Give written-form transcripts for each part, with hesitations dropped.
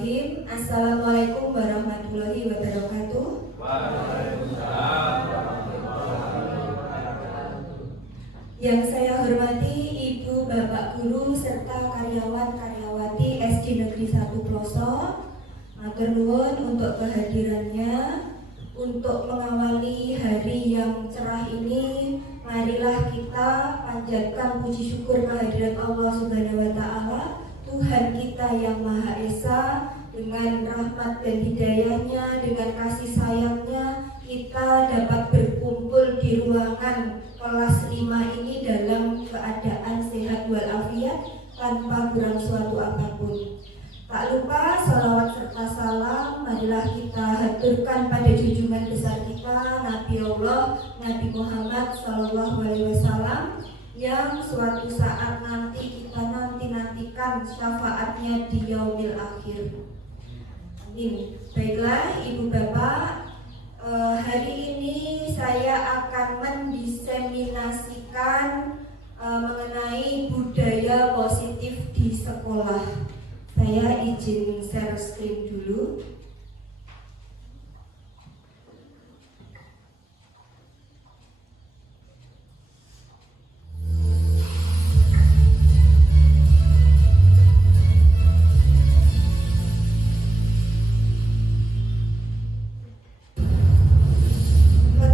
Bismillahirrahmanirrahim. Assalamualaikum warahmatullahi wabarakatuh. Waalaikumsalam warahmatullahi wabarakatuh. Yang saya hormati Ibu Bapak Guru serta karyawan-karyawati SD Negeri 1 Ploso. Matur nuwun untuk kehadirannya. Untuk mengawali hari yang cerah ini, marilah kita panjatkan puji syukur kehadirat Allah Subhanahu wa Ta'ala, Tuhan kita yang Maha Esa. Dengan rahmat dan hidayahnya, dengan kasih sayangnya, kita dapat berkumpul di ruangan kelas 5 ini dalam keadaan sehat walafiat tanpa kurang suatu apapun. Tak lupa salawat serta salam marilah kita haturkan pada junjungan besar kita, Nabi Allah, Nabi Muhammad SAW, yang suatu saat nanti kita nantikan syafaatnya di yaumil akhir. Amin. Baiklah Ibu Bapak, hari ini saya akan mendiseminasikan mengenai budaya positif di sekolah. Saya izin share screen dulu.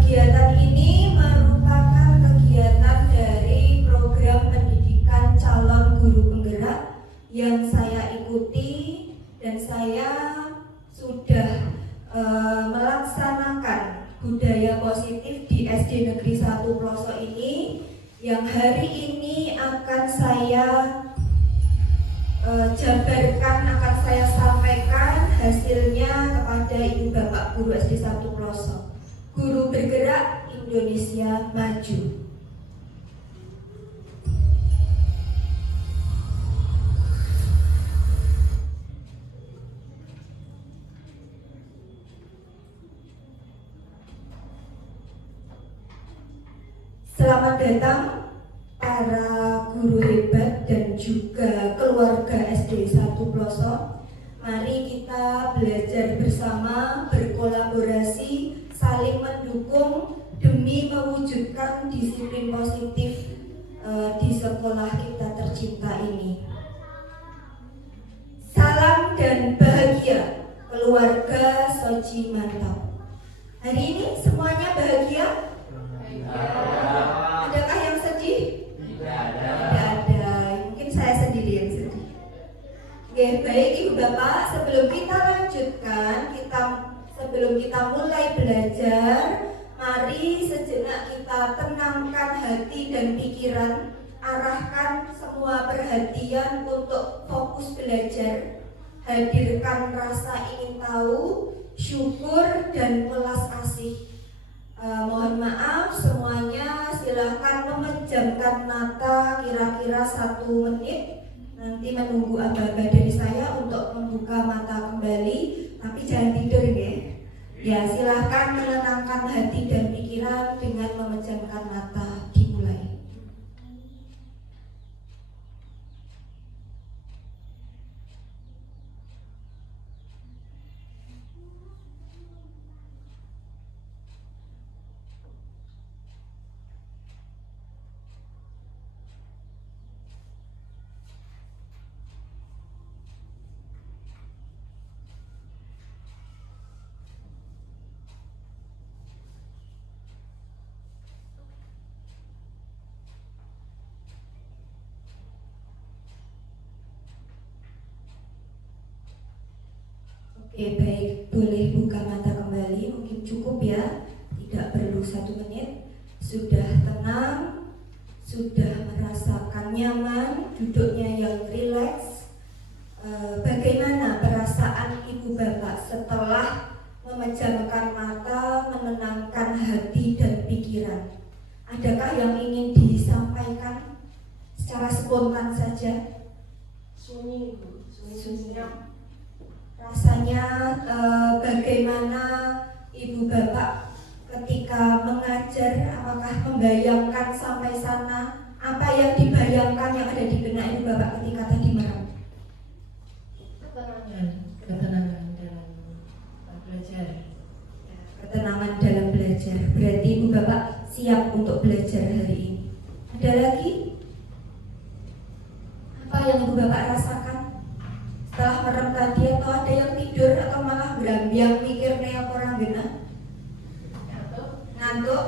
Kegiatan ini merupakan kegiatan dari program pendidikan calon guru penggerak yang saya ikuti, dan saya sudah melaksanakan budaya positif di SD Negeri 1 Ploso ini, yang hari ini akan saya jabarkan, akan saya sampaikan hasilnya kepada Ibu Bapak Guru SD 1 Ploso. Guru bergerak Indonesia maju. Selamat datang para guru hebat dan juga keluarga SD 1 Ploso. Mari kita belajar bersama, berkolaborasi, saling mendukung demi mewujudkan disiplin positif di sekolah kita tercinta ini. Salam dan bahagia keluarga Soji Mantap. Hari ini semuanya bahagia? Adakah yang sedih? Tidak ada. Mungkin saya sendiri yang sedih. Oke, baik Ibu Bapak, sebelum kita lanjutkan, sebelum kita mulai belajar, mari sejenak kita tenangkan hati dan pikiran, arahkan semua perhatian untuk fokus belajar, hadirkan rasa ingin tahu, syukur dan welas asih. Mohon maaf semuanya, silahkan memejamkan mata kira-kira 1 menit, nanti menunggu aba-aba dari saya untuk membuka mata kembali, tapi jangan tidur ya. Ya, silahkan menenangkan hati dan pikiran dengan memejamkan mata. Dimulai. Oke, baik, boleh buka mata kembali, mungkin cukup ya, tidak perlu 1 menit. Sudah tenang, sudah merasakan nyaman, duduknya yang rileks. Bagaimana perasaan Ibu Bapak setelah memejamkan mata, menenangkan hati dan pikiran? Adakah yang ingin disampaikan secara spontan saja? Sunyi. Rasanya bagaimana Ibu Bapak ketika mengajar? Apakah membayangkan sampai sana? Apa yang dibayangkan yang ada di benak Ibu Bapak ketika tadi merem? Ketenangan belajar. Berarti Ibu Bapak siap untuk belajar hari ini. Ada lagi? Apa yang Ibu Bapak rasakan setelah merem tadi, atau ada yang tidur atau malah berambiang mikir kayak orang gena? Ngantuk?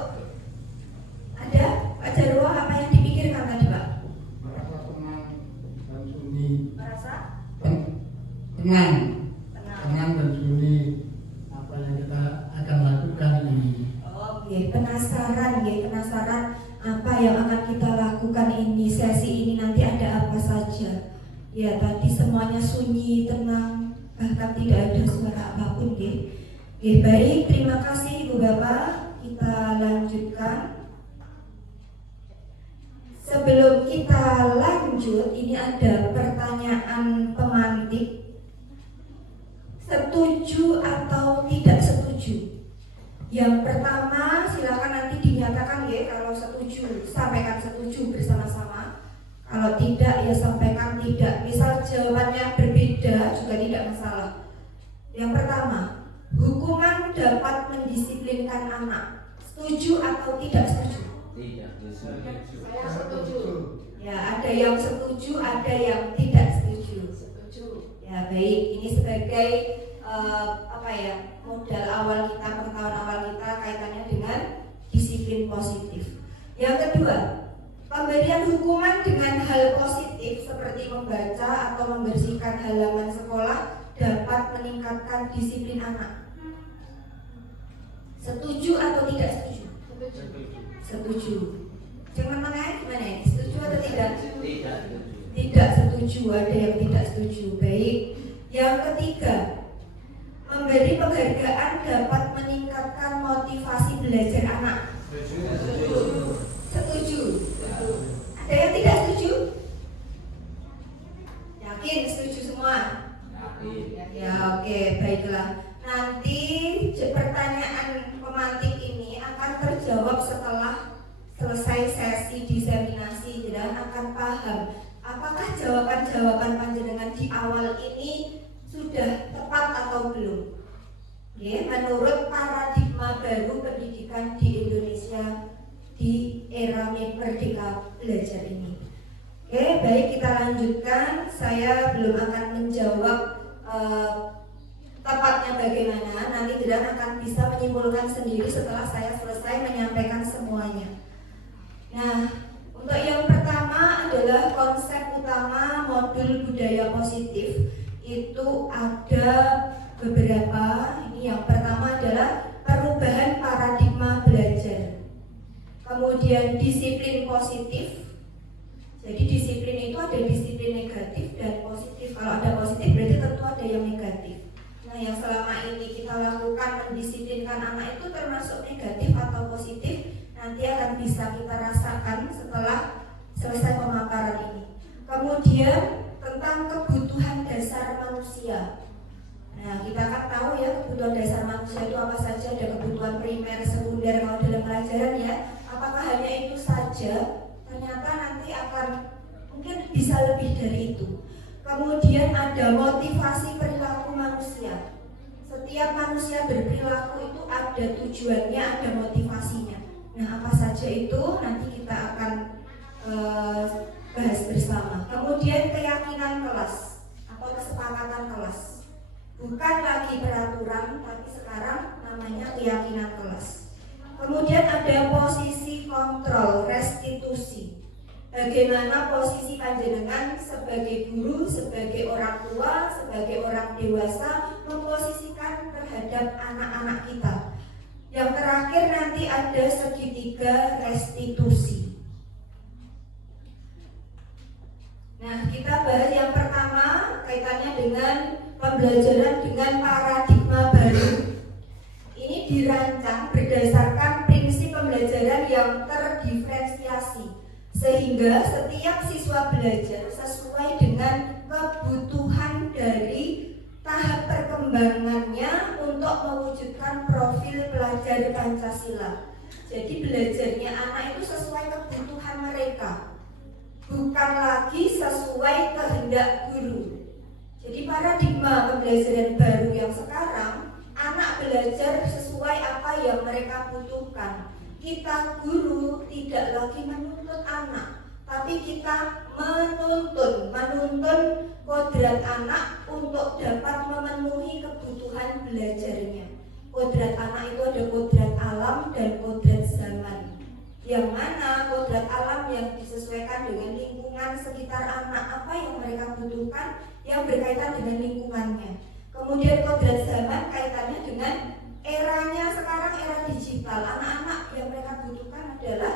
Ada? Pak Jarwo, apa yang dipikirkan tadi Pak? Merasa tenang dan sunyi. Merasa? Tenang Tenang. dan sunyi apa yang kita akan lakukan ini. Oh, penasaran apa yang akan kita lakukan ini, sesi ini nanti ada apa saja. Ya, tadi semuanya sunyi, tenang, bahkan tidak ada suara apapun, baik, terima kasih Ibu Bapak. Kita lanjutkan. Sebelum kita lanjut, ini ada pertanyaan pemantik. Setuju atau tidak setuju? Yang pertama, silakan nanti dinyatakan kalau setuju, sampaikan setuju bersama-sama. Kalau tidak, ya sampaikan tidak. Misal jawabannya berbeda juga tidak masalah. Yang pertama, hukuman dapat mendisiplinkan anak. Setuju atau tidak setuju? Tidak. Saya setuju. Ya, ada yang setuju, ada yang tidak setuju. Setuju. Ya, baik. Ini sebagai modal awal kita, pengetahuan awal kita kaitannya dengan disiplin positif. Yang kedua, pemberian hukuman dengan hal positif seperti membaca atau membersihkan halaman sekolah dapat meningkatkan disiplin anak. Setuju atau tidak setuju? Setuju. Gimana ini? Setuju atau tidak? Tidak setuju. Ada yang tidak setuju. Baik. Yang ketiga, memberi penghargaan dapat meningkatkan motivasi belajar anak. Setuju. Ada yang tidak setuju? Yakin setuju semua? Ya, oke, baiklah. Nanti pertanyaan pemantik ini akan terjawab setelah selesai sesi diseminasi, dan akan paham apakah jawaban-jawaban panjenengan di awal ini sudah tepat atau belum. Menurut paradigma baru pendidikan di Indonesia di era Merdeka Belajar ini. Baik, kita lanjutkan. Saya belum akan menjawab tepatnya bagaimana. Nanti Dilan akan bisa menyimpulkan sendiri setelah saya selesai menyampaikan semuanya. Nah, untuk yang pertama adalah konsep utama modul budaya positif. Itu ada beberapa. Ini yang pertama adalah perubahan paradigma belajar. Kemudian disiplin positif. Jadi disiplin itu ada disiplin negatif dan positif. Kalau ada positif berarti tentu ada yang negatif. Nah, yang selama ini kita lakukan mendisiplinkan anak itu termasuk negatif atau positif, nanti akan bisa kita rasakan setelah selesai pemaparan ini. Kemudian tentang kebutuhan dasar manusia. Nah, kita kan tahu ya kebutuhan dasar manusia itu apa saja. Ada kebutuhan primer, sekunder kalau dalam pelajaran ya. Apakah hanya itu saja? Ternyata nanti akan mungkin bisa lebih dari itu. Kemudian ada motivasi perilaku manusia. Setiap manusia berperilaku itu ada tujuannya, ada motivasinya. Nah, apa saja itu nanti kita akan bahas bersama. Kemudian keyakinan kelas atau kesepakatan kelas. Bukan lagi peraturan, tapi sekarang namanya keyakinan kelas. Kemudian ada posisi kontrol, restitusi. Bagaimana posisi panjenengan sebagai guru, sebagai orang tua, sebagai orang dewasa memposisikan terhadap anak-anak kita. Yang terakhir nanti ada segitiga restitusi. Nah, kita bahas yang pertama kaitannya dengan pembelajaran dengan paradigma baru. Ini dirancang berdasarkan prinsip pembelajaran yang terdiferensiasi, sehingga setiap siswa belajar sesuai dengan kebutuhan dari tahap perkembangannya untuk mewujudkan profil pelajar Pancasila. Jadi belajarnya anak itu sesuai kebutuhan mereka, bukan lagi sesuai kehendak guru. Jadi paradigma pembelajaran baru yang sekarang, anak belajar sesuai apa yang mereka butuhkan. Kita guru tidak lagi menuntut anak, tapi kita menuntun kodrat anak untuk dapat memenuhi kebutuhan belajarnya. Kodrat anak itu ada kodrat alam dan kodrat zaman. Yang mana kodrat alam yang disesuaikan dengan lingkungan sekitar anak, apa yang mereka butuhkan yang berkaitan dengan lingkungannya. Kemudian kodrat zaman kaitannya dengan eranya sekarang, era digital. Anak-anak yang mereka butuhkan adalah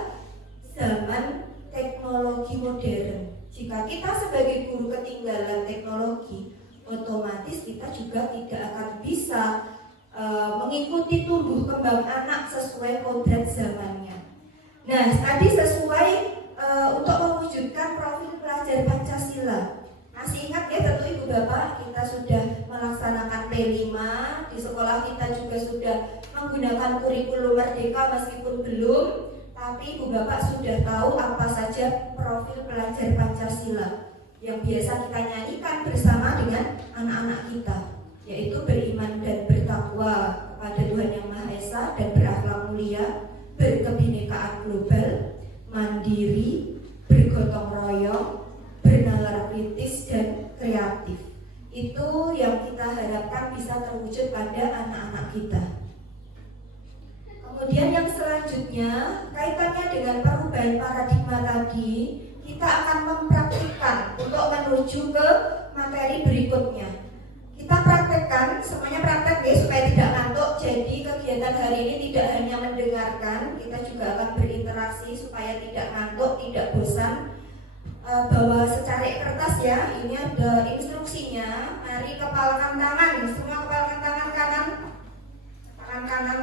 zaman teknologi modern. Jika kita sebagai guru ketinggalan teknologi, otomatis kita juga tidak akan bisa mengikuti tumbuh kembang anak sesuai kodrat zamannya. Nah, tadi sesuai untuk mewujudkan profil pelajar Pancasila. Masih ingat ya tentu Ibu Bapak, kita sudah melaksanakan P5, di sekolah kita juga sudah menggunakan kurikulum Merdeka meskipun belum, tapi Ibu Bapak sudah tahu apa saja profil pelajar Pancasila yang biasa kita nyanyikan bersama dengan anak-anak kita, yaitu beriman dan bertakwa kepada Tuhan Yang Maha Esa dan berakhlak mulia, berkebinekaan global, mandiri, bergotong royong, bernalar kritis dan kreatif. Itu yang kita harapkan bisa terwujud pada anak-anak kita. Kemudian yang selanjutnya kaitannya dengan perubahan paradigma tadi, kita akan mempraktikkan untuk menuju ke materi berikutnya. Kita praktekkan, semuanya praktek ya supaya tidak ngantuk. Jadi kegiatan hari ini tidak hanya mendengarkan, kita juga akan berinteraksi supaya tidak ngantuk, tidak bosan. Bawa secari kertas ya, ini ada instruksinya. Mari kepalkan tangan, semua kepalkan tangan kanan, tangan kanan,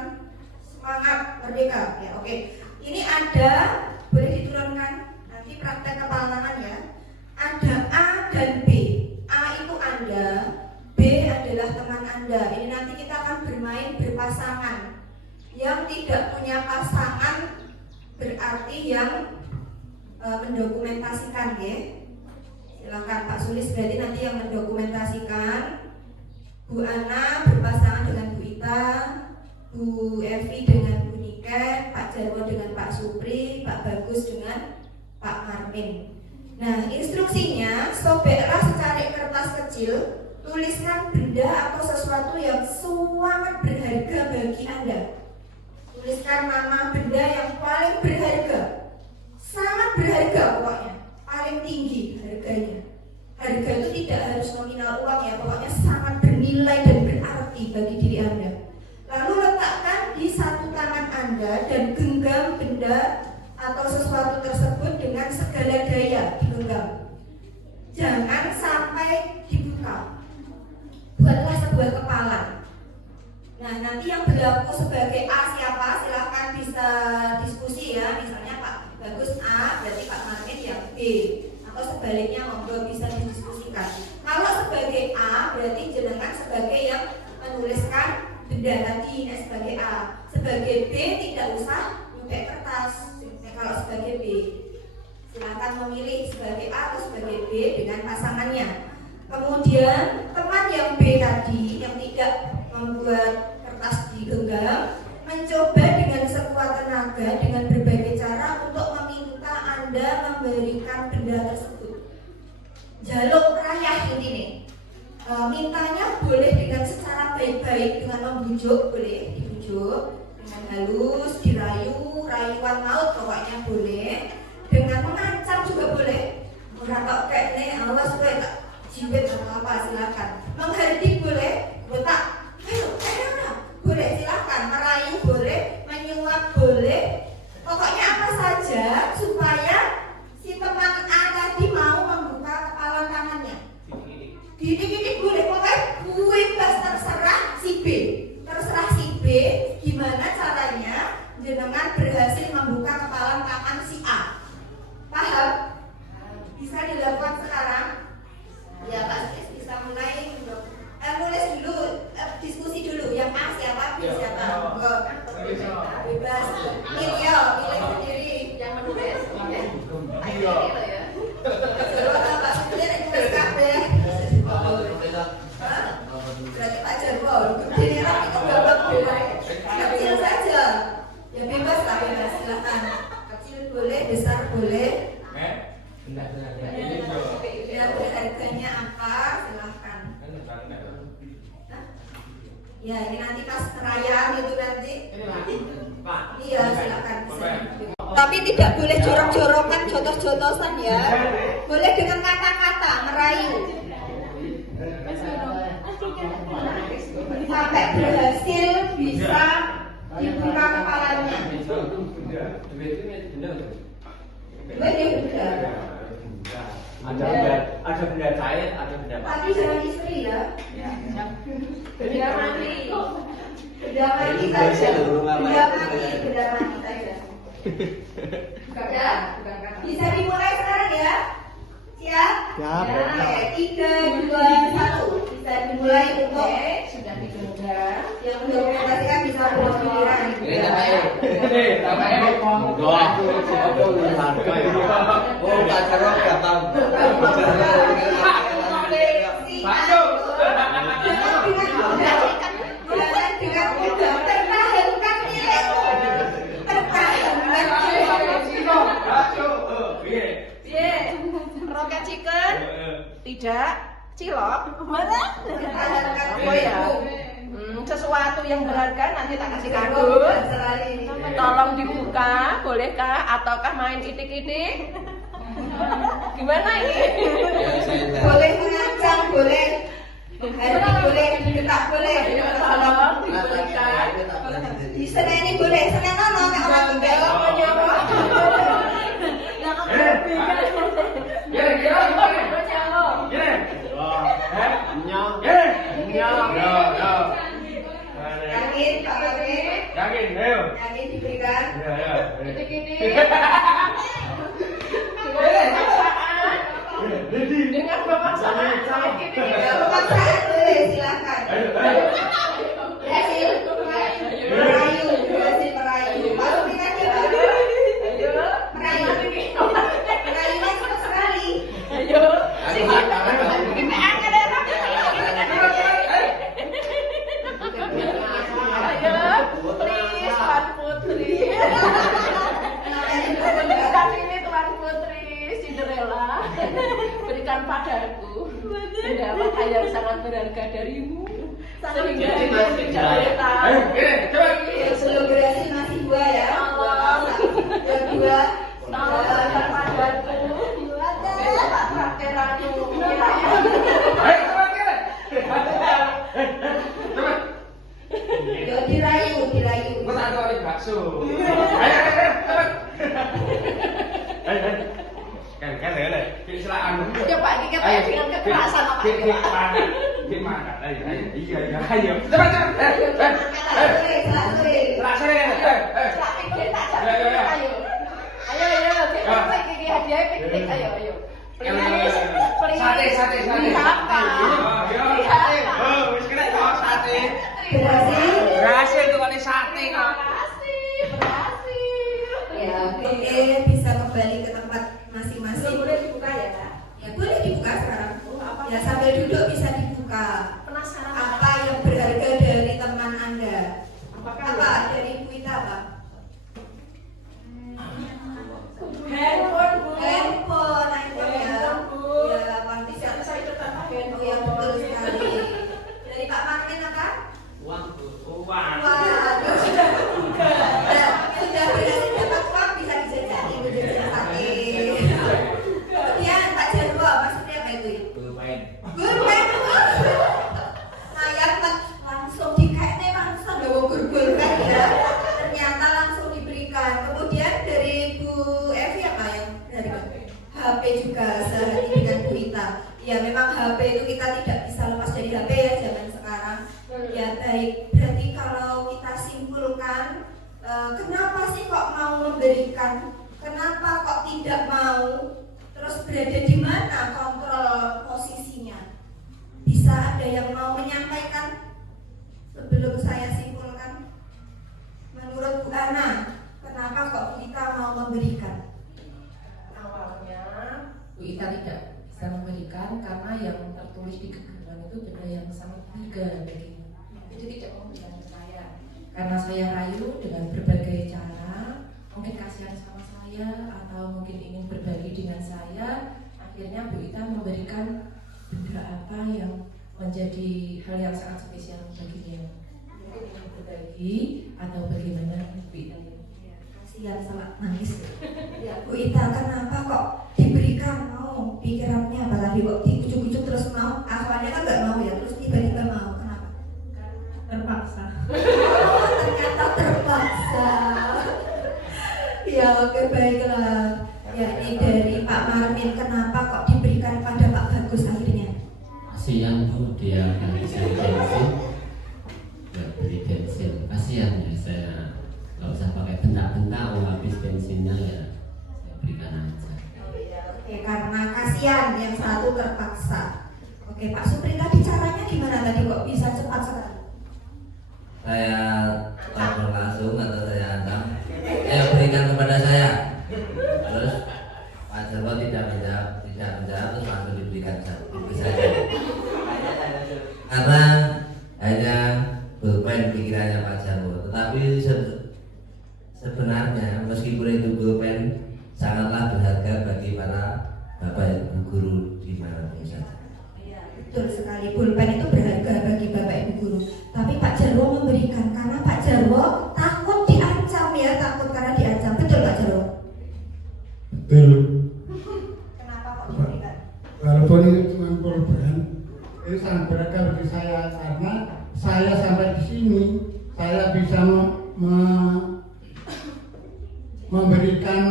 semangat merdeka ya. Oke, ini ada, boleh diturunkan nanti praktek kepala tangan ya. Ada A dan B. A itu Anda, B adalah teman Anda. Ini nanti kita akan bermain berpasangan. Yang tidak punya pasangan berarti yang mendokumentasikan ya. Silakan Pak Sulis, berarti nanti yang mendokumentasikan. Bu Ana berpasangan dengan Bu Ita, Bu Evi dengan Bu Niken, Pak Jarwo dengan Pak Supri, Pak Bagus dengan Pak Marmin. Nah, instruksinya sobeklah secari kertas kecil, tuliskan benda atau sesuatu yang sangat berharga bagi Anda. Tuliskan nama benda yang paling berharga. Sangat berharga pokoknya, paling tinggi harganya. Harga itu tidak harus nominal uang ya, pokoknya sangat bernilai dan berarti bagi diri Anda. Lalu letakkan di satu tangan Anda dan genggam benda atau sesuatu tersebut dengan segala daya digenggam. Jangan sampai dibuka. Buatlah sebuah kepalan. Nah, nanti yang berlaku sebagai A siapa? Silahkan bisa diskusi ya. Misalnya Pak Bagus A, berarti Pak Marmin yang B, atau sebaliknya monggo bisa didiskusikan. Kalau sebagai A, berarti jenengan sebagai yang menuliskan benda tadi sebagai A. Sebagai B tidak usah nyubek kertas. Kalau sebagai B, silakan memilih sebagai A atau sebagai B dengan pasangannya. Kemudian teman yang B tadi yang tidak membuat kertas digenggam, mencoba dengan sekuat tenaga dengan berbagai cara untuk meminta Anda memberikan benda tersebut. Jaluk rayah ini. Mintanya boleh dengan secara baik-baik, dengan membujuk, boleh dibujuk dengan halus, dirayu, rayuan maut pokoknya boleh. Dengan mengancam juga boleh. Mengatakan kayak nih, awas gue tak jiwet atau apa silakan. Menghardik boleh, gue tak, ayo, boleh silakan. Merayu boleh, menyuap boleh. Pokoknya apa saja supaya si teman A tadi mau membuka kepala tangannya. Didik-didik boleh, pokoknya gue terserah si B. Terserah si B, gimana caranya jenengan berhasil membuka kepala tangan si A. Paham? Bisa dilakukan sekarang? Ya Pak Sis bisa mulai nulis dulu, diskusi dulu. Yang A siapa, B siapa? Bebas. Milih sendiri. Yang menulis, Iya. Jarwo Pak Supri nulis kabeh. Berarti Pak Jarwo, general itu silakan. Kecil boleh, besar boleh. Benar-benar. Ya, harganya apa? Silakan. Hah? Ya, ini nanti pas perayaan itu nanti. Iya, silakan. Tapi tidak boleh jorok-jorokan, jotos-jotosan ya. Boleh dengan kata-kata merayu. Sampai berhasil bisa dibuka kepalanya. Ada benda cair, ada benda Tapi jangan istri ya. Benda mati. Benda mati saja. Benda mati saja. Ya, bisa dimulai sekarang ya. Siap? Siap. Ya, 3, 2, 1. Bisa dimulai untuk Sudah dicoba. yang mendokumentasikan bisa buat giliran. Oh, pacaran gampang. Jangan dengan mudah pertahankan nilaimu. Pertahankan nilaimu. Roket chicken tidak cilok. Pertahankan Oh ya. nilaimu. Sesuatu yang berharga nanti tak kasih kado. Selalu ini. Tolong dibuka, bolehkah? Ataukah main itik-itik? Gimana ini? Boleh mengancam, boleh hati boleh, detak boleh. Tolong diberikan. Di sana ini boleh, sana nono nggak orang tinggal. Yakin, Pak Yakin? Yakin, ayo. Yakin diberikan. Dengan pemaksaan Ya, pemaksaan boleh, silakan. Berhasil, merayu, berhasil merayu. Masuk di kaki, Pak. Merayu. Merayunya cepat sekali. Ayo. Please, Tuan Putri. Kali ini Tuan Putri Cinderella berikan padaku benda yang sangat berharga darimu sehingga dia tidak boleh tahu. Sebelum berhasil masih dua ya. Yang dua. Tolong berikan padaku tak traktiranmu. Ya, dirayu. Coba dikatakan dengan kekerasan apa ya? Gimana? Ayo. Cepat. Berhasil tuh kali sate kok. Ya, oke, bisa kembali ke tempat masing-masing. Boleh dibuka ya, Kak? Ya, boleh dibuka sekarang. Ya, sambil duduk bisa dibuka. Penasaran Apa yang berharga dari teman Anda? Apakah Apa dari Kuita, Pak? handphone, Bu? Handphone ya. Handphone, Bu. Ya, pasti Bisa saya tetap pakai Oh ya, betul sekali. Dari Pak Martin apa? Uang. Wah, sudah berhasil dapat uang bisa dijajaki menjadi sate. Kemudian Pak Jarwo, maksudnya apa itu? Bermain. Gurmen. Ayat langsung dikaitnya langsung bawa gurgul kan ya. Ternyata langsung diberikan. Kemudian dari Bu Evi apa yang dari HP juga sehati dengan Bu Ita. Ya memang HP itu kita tidak bisa lepas dari HP ya zaman sekarang. Ya baik, berarti kalau kita simpulkan kenapa sih kok mau memberikan? Kenapa kok tidak mau? Terus berada di mana kontrol posisinya? Bisa ada yang mau menyampaikan sebelum saya simpulkan? Menurut Bu Ana, kenapa kok kita mau memberikan? Awalnya Bu Ita tidak bisa memberikan karena yang tertulis di gegeran itu benda yang sangat berharga baginya. Jadi tidak mau memberikan ke saya. Karena saya rayu dengan berbagai cara, mungkin kasihan sama saya atau mungkin ingin berbagi dengan saya, akhirnya Bu Ita memberikan benda apa yang menjadi hal yang sangat spesial baginya. Mungkin ingin berbagi atau bagaimana Bu Ita? Kasihan sama nangis. Ya Bu Ita, kenapa kok diberikan mau pikirannya apa tadi kok diujuk-ujuk terus mau, awalnya kan nggak mau ya, terus tiba-tiba mau, kenapa? Terpaksa. Oh, ternyata terpaksa. Ya oke, baiklah. Ya ini dari Pak Marmin, kenapa kok diberikan pada Pak Bagus akhirnya? Kasihan Bu, dia kan bisa bensin, nggak beli bensin. Kasihan ya, saya nggak usah pakai bentak-bentak, habis bensinnya ya saya berikan aja. Oh iya, oke, karena kasihan yang satu terpaksa. Oke Pak Supri, tadi caranya gimana tadi kok bisa cepat sekali? Saya lapor langsung atau saya hantam, berikan kepada saya. Terus Pak Jarwo tidak menjawab, terus langsung diberikan itu saja. Karena hanya pulpen pikirannya Pak Jarwo, tetapi sebenarnya meskipun itu pulpen sangatlah berharga bagi para bapak ibu guru di manapun saja. Betul sekali, pulpen itu berharga bagi Bapak Ibu guru. Tapi Pak Jarwo memberikan karena Pak Jarwo takut diancam ya, takut karena diancam. Betul Pak Jarwo? Betul. Kenapa kok diberikan? Walaupun itu cuma pulpen, itu sangat berharga bagi saya karena saya sampai di sini saya bisa memberikan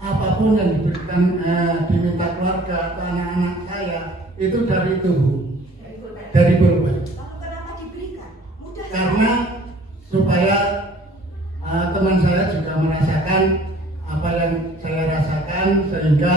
apapun yang diberikan diminta keluarga atau anak-anak saya itu dari itu Bu, dari pulpen. Lalu kenapa diberikan? Mudah. Karena supaya teman saya juga merasakan apa yang saya rasakan sehingga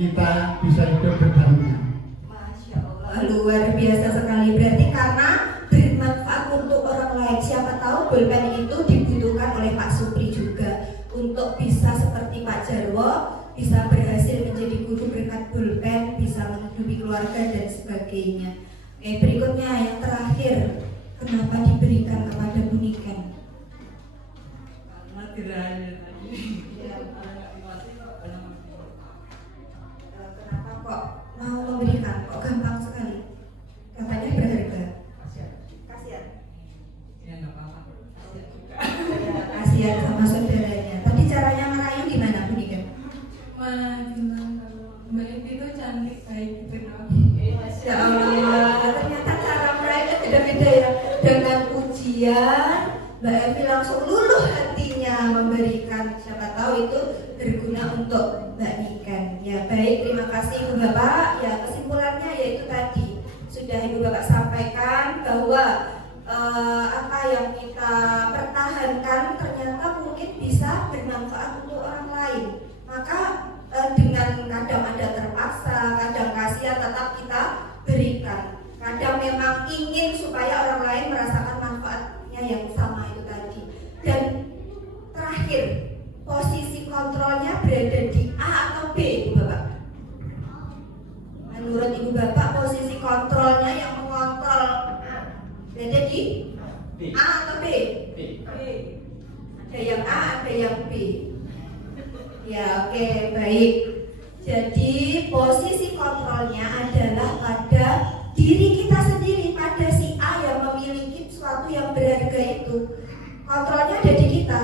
kita bisa hidup berdampingan. Masya Allah, luar biasa sekali. Berarti karena bermanfaat untuk orang lain. Siapa tahu pulpen itu dibutuhkan oleh Pak Supri juga untuk bisa seperti Pak Jarwo, bisa berhasil menjadi guru berkat pulpen, bisa menghidupi keluarga dan sebagainya. Oke, berikutnya yang terakhir, kenapa diberikan kepada Bu Niken? Kenapa kok mau memberikan? Kok gampang sekali? Katanya berharga. Kasihan. Ya nggak apa-apa. Ya, kasihan sama saudaranya. Tadi caranya merayu gimana Bu Niken? Mbak Iti itu cantik baik gitu dong. Masya Allah, ternyata cara merayu beda-beda ya. Dengan pujian, Mbak Evi langsung luluh hatinya memberikan. Siapa tahu itu berguna untuk Mbak Niken. Ya baik, terima kasih Ibu Bapak. Ya kesimpulannya yaitu tadi sudah Ibu Bapak sampaikan bahwa apa yang kita pertahankan ternyata mungkin bisa bermanfaat untuk orang lain. Maka dengan kadang ada terpaksa, kadang kasihan, tetap kita berikan. Kadang memang ingin supaya orang lain merasakan manfaatnya yang sama itu tadi. Dan terakhir, posisi kontrolnya berada di A atau B, Ibu Bapak? Menurut Ibu Bapak, posisi kontrolnya yang mengontrol berada di A atau B? Ada yang A, ada yang B. Ya oke, baik. Jadi posisi kontrolnya adalah pada diri kita sendiri, pada si A yang memiliki sesuatu yang berharga itu. Kontrolnya ada di kita.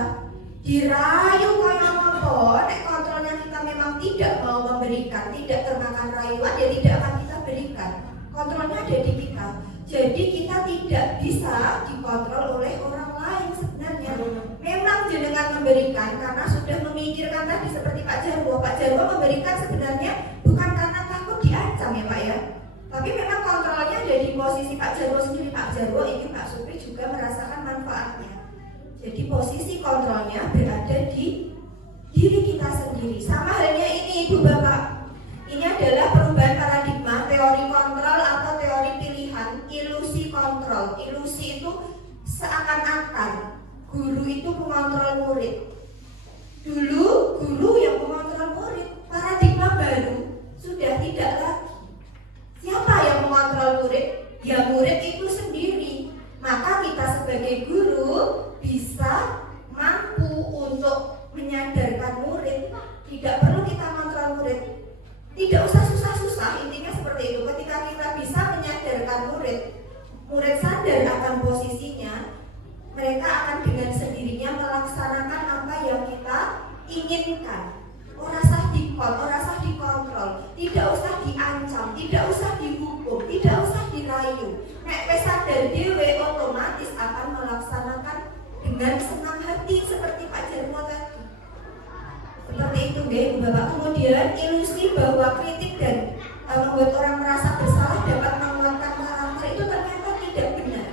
Dirayu kayak apa? Nek kontrolnya kita memang tidak mau memberikan, tidak termakan rayuan, ya tidak akan kita berikan. Kontrolnya ada di kita. Jadi kita tidak bisa dikontrol oleh orang lain sebenarnya. Memang jenengan memberikan karena sudah memikirkan tadi seperti Pak Jarwo. Pak Jarwo memberikan sebenarnya bukan karena takut diancam ya Pak ya. Tapi memang kontrolnya ada di posisi Pak Jarwo sendiri. Pak Jarwo ingin Pak Supri juga merasakan manfaatnya. Jadi posisi kontrolnya berada di diri kita sendiri. Sama halnya ini Ibu Bapak. Ini adalah perubahan paradigma teori kontrol atau teori pilihan, ilusi kontrol. Ilusi itu seakan-akan guru itu mengontrol murid. Dulu guru yang mengontrol murid, paradigma baru sudah tidak lagi. Siapa yang mengontrol murid? Ya murid itu sendiri. Maka kita sebagai guru bisa mampu untuk menyadarkan menyadarkan murid, tidak perlu kita kontrol murid. Tidak usah susah-susah, intinya seperti itu. Ketika kita bisa menyadarkan murid, murid sadar akan posisinya, mereka akan dengan sendirinya melaksanakan apa yang kita inginkan. Ora usah dikontrol, tidak usah diancam, tidak usah dihukum, tidak usah dirayu. Nek wis sadar dhewe otomatis akan melaksanakan dengan senang hati seperti Pak Jarwo tadi. Seperti itu nggih, Bapak. Kemudian ilusi bahwa kritik dan membuat orang merasa bersalah dapat menguatkan karakter itu ternyata tidak benar.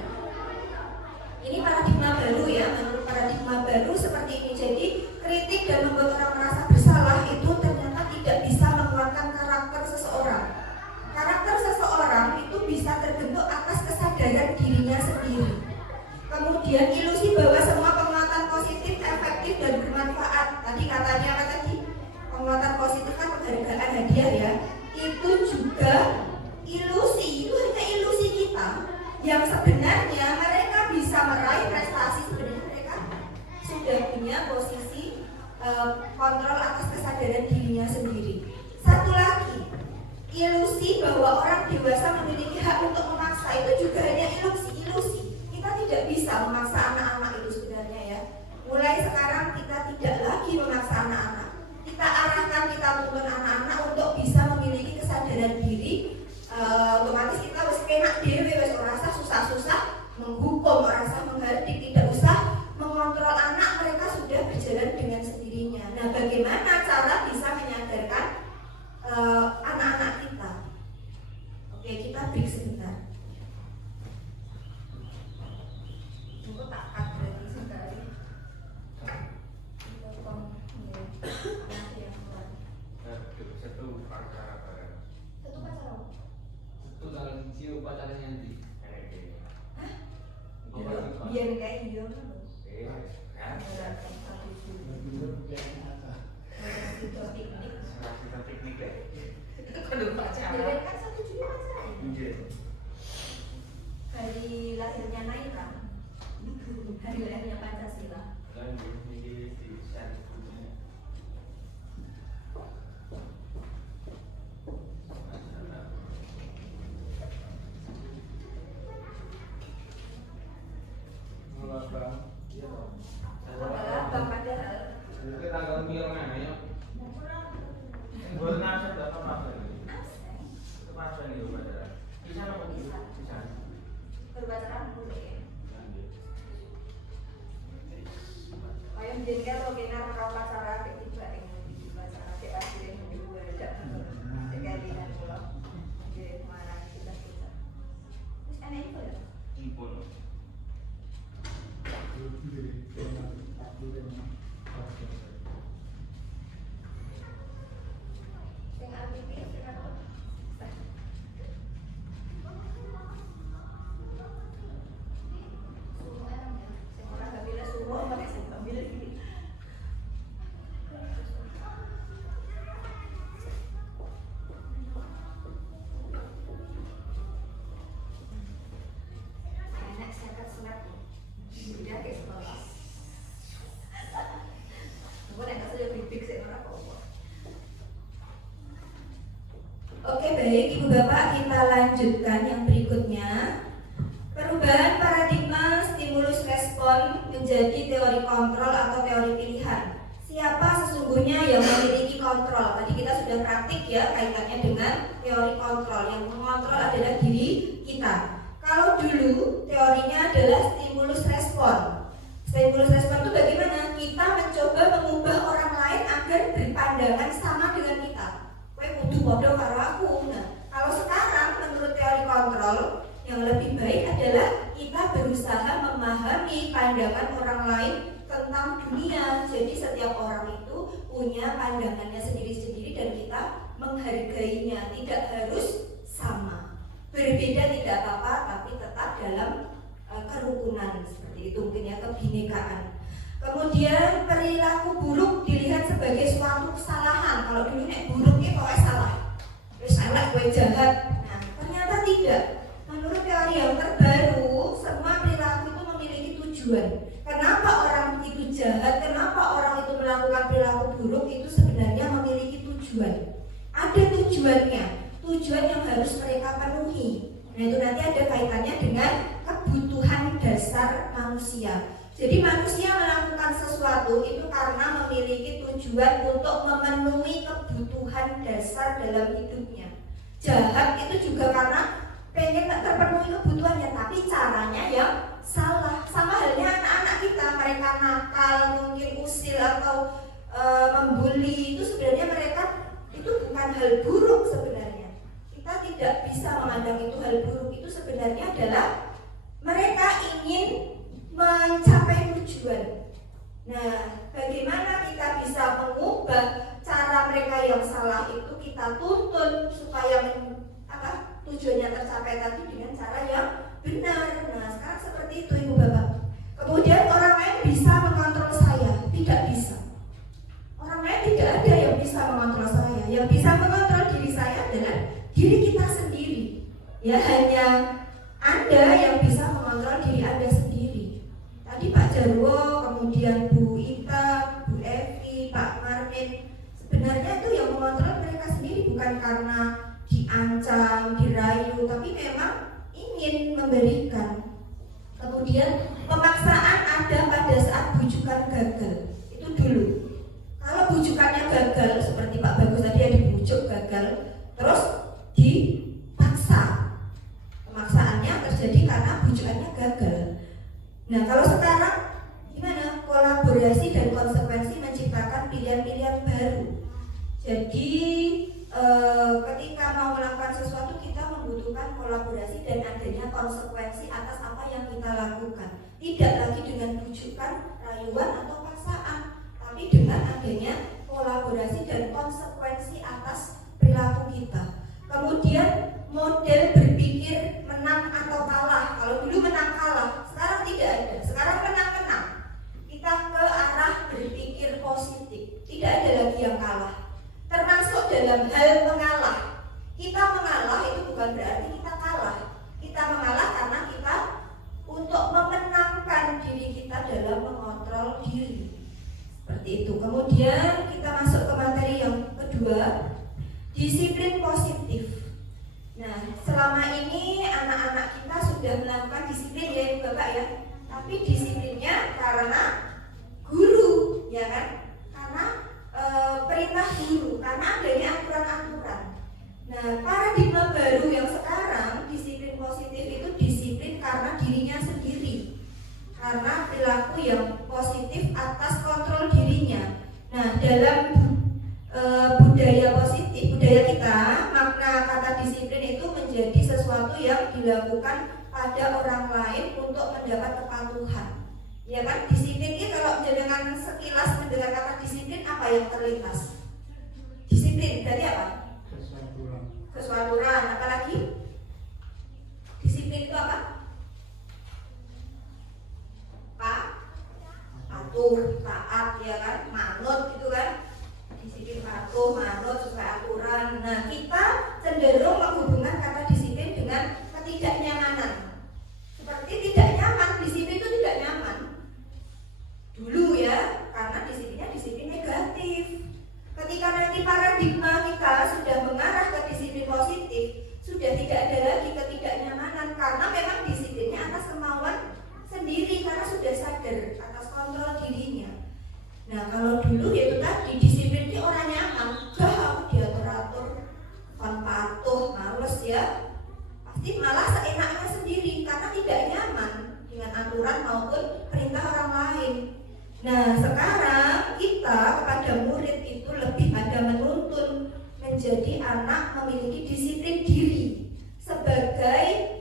Ini paradigma baru ya, menurut paradigma baru seperti ini. Jadi kritik dan membuat orang merasa bersalah itu ternyata tidak bisa menguatkan karakter seseorang. Karakter seseorang itu bisa terbentuk atas kesadaran dirinya sendiri. Kemudian ilusi bahwa semua penguatan positif, efektif dan bermanfaat. Tadi katanya apa tadi? Penguatan positif kan penghargaan hadiah ya. Itu juga ilusi, itu hanya ilusi kita. Yang sebenarnya mereka bisa meraih prestasi, sebenarnya mereka sudah punya posisi kontrol atas kesadaran dirinya sendiri. Satu lagi, ilusi bahwa orang dewasa memiliki hak untuk memaksa itu juga hanya ilusi. Kita tidak bisa memaksa anak-anak itu sebenarnya ya. Mulai sekarang kita tidak lagi memaksa anak-anak. Kita arahkan, kita tuntun anak-anak untuk bisa memiliki kesadaran diri. Otomatis kita harus penak dewe, harus merasa susah-susah menghukum, merasa menghardik, tidak usah mengontrol anak, mereka sudah berjalan dengan sendirinya. Nah, bagaimana cara bisa menyadarkan anak-anak kita? Oke, kita break sebentar. Tunggu tak cut berarti sebentar. Kita potong anak yang keluar. Satu pacara bareng. Satu pacar. Satu dalam siu pacarnya nanti. Hah? Oh, Biar kayak iya. kan? Kita piknik deh. Kudu pacaran. Jadi kan 1 Juli pacaran. Iya. Hari lahirnya Naira, hari lahirnya Pancasila. Dan ini di sana. Abang padahal. Itu tanggal mirna ya. Buat nasi dapat apa ini? Itu apa nih upacara? Di sana apa di sana? Berpacaran boleh. Kayak jadi kalau kita orang pacaran tiba yang di pacaran di akhir yang dua ada sekali dan pulang. Jadi mana kita. Terus aneh itu ya? Impun. Yang ambil itu apa? Orang nggak bilang suruh, pakai saya ambil ini. Anak saya kan sunat, udah ke sekolah. Boleh nggak saja bibik saya orang apa? Oke baik Ibu Bapak, kita lanjutkan yang berikutnya. Perubahan paradigma stimulus respon menjadi teori kontrol atau teori pilihan. Siapa sesungguhnya yang memiliki kontrol? Tadi kita sudah praktik ya kaitannya dengan teori kontrol. Yang mengontrol adalah diri kita. Kalau dulu teorinya adalah stimulus respon. Stimulus respon itu bagaimana? Kita mencoba mengubah orang lain agar berpandangan sama dengan kita. Kowe kudu padha karo aku. Nah, kalau sekarang menurut teori kontrol yang lebih baik adalah kita berusaha memahami pandangan orang lain tentang dunia. Jadi setiap orang itu punya pandangannya sendiri-sendiri dan kita menghargainya. Tidak harus sama. Berbeda tidak apa-apa, tapi tetap dalam kerukunan seperti itu, mungkin ya, kebinekaan. Kemudian perilaku buruk dilihat sebagai suatu kesalahan. Kalau dulu nek buruknya pokoknya salah. Wis salah gue jahat. Nah, ternyata tidak. Menurut teori yang terbaru, semua perilaku itu memiliki tujuan. Kenapa orang itu jahat? Kenapa orang itu melakukan perilaku buruk? buruk itu sebenarnya memiliki tujuan. Ada tujuannya, tujuan yang harus mereka penuhi. Nah itu nanti ada kaitannya dengan kebutuhan dasar manusia. Jadi manusia melakukan sesuatu itu karena memiliki tujuan untuk memenuhi kebutuhan dasar dalam hidupnya. Jahat itu juga karena pengen terpenuhi kebutuhannya, tapi caranya yang salah. Sama halnya anak-anak kita, mereka nakal, mungkin usil atau membuli, itu sebenarnya mereka itu bukan hal buruk sebenarnya. Kita tidak bisa memandang itu hal buruk. Itu sebenarnya adalah mereka ingin mencapai tujuan. Nah, bagaimana kita bisa mengubah cara mereka yang salah itu, kita tuntun supaya tujuannya tercapai tadi dengan cara yang benar. Nah, sekarang seperti itu Ibu Bapak. Kemudian orang lain bisa mengontrol saya, tidak bisa. Orang lain tidak ada yang bisa mengontrol saya. Yang bisa mengontrol diri saya adalah diri kita sendiri. Ya, hanya Anda yang bisa mengontrol diri Anda sendiri. Tadi Pak Jarwo, kemudian Bu Ita, Bu Evi, Pak Marmin, sebenarnya itu yang mengontrol mereka sendiri, bukan karena diancam, dirayu, tapi memang ingin memberikan. Kemudian pemaksaan ada pada saat bujukan gagal. Itu dulu. Kalau bujukannya gagal, seperti Pak Bagus tadi yang dibujuk gagal, terus dipaksa. Pemaksaannya terjadi karena bujukannya gagal. Nah, kalau sekarang gimana? Kolaborasi dan konsekuensi menciptakan pilihan-pilihan baru. Jadi ketika mau melakukan sesuatu, kita membutuhkan kolaborasi dan adanya konsekuensi atas apa yang kita lakukan. Tidak lagi dengan bujukan, rayuan atau paksaan, tapi dengan adanya kolaborasi dan konsekuensi atas perilaku kita. Kemudian model berpikir menang atau kalah. Kalau dulu menang kalah, sekarang tidak ada. Sekarang menang-menang. Kita ke arah berpikir positif. Tidak ada lagi yang kalah. Termasuk dalam hal mengalah. Kita mengalah itu bukan berarti kita kalah. Kita mengalah karena kita untuk memenangkan diri kita dalam mengontrol diri. Seperti itu. Kemudian kita masuk ke materi yang kedua, disiplin positif. Nah, selama ini anak-anak kita sudah melakukan disiplin ya Ibu Bapak ya. Tapi disiplinnya karena guru, ya kan? Karena perintah guru, karena adanya aturan-aturan. Nah, paradigma baru yang sekarang, disiplin positif itu disiplin karena dirinya sendiri, karena perilaku yang positif atas kontrol dirinya. Nah, dalam budaya positif, budaya kita, makna kata disiplin itu menjadi sesuatu yang dilakukan pada orang lain untuk mendapat kepatuhan. Ya kan, disiplin ini kalau dengan sekilas mendengar kata disiplin, apa yang terlintas? Disiplin berarti apa? Kesuaturan. Apalagi? Disiplin itu apa? Patuh, taat, ya kan, manut gitu kan. Disiplin, patuh, manut, sesuai aturan. Nah, kita cenderung menghubungkan kata disiplin dengan ketidaknyamanan. Seperti tidak nyaman, disiplin itu tidak nyaman. Dulu ya, karena disiplinnya disiplin negatif. Ketika nanti paradigma kita sudah mengarah ke disiplin positif, sudah tidak ada lagi ketidaknyamanan, karena memang disiplinnya atas kemauan sendiri, karena sudah sadar atas kontrol dirinya. Nah, kalau dulu ya itu tadi, disiplin ini orang nyaman, aku diatur-atur, patuh, males ya, pasti malah seenaknya sendiri, karena tidak nyaman dengan aturan maupun perintah orang lain. Nah, sekarang kita kepada murid itu lebih pada menuntun menjadi anak memiliki disiplin diri sebagai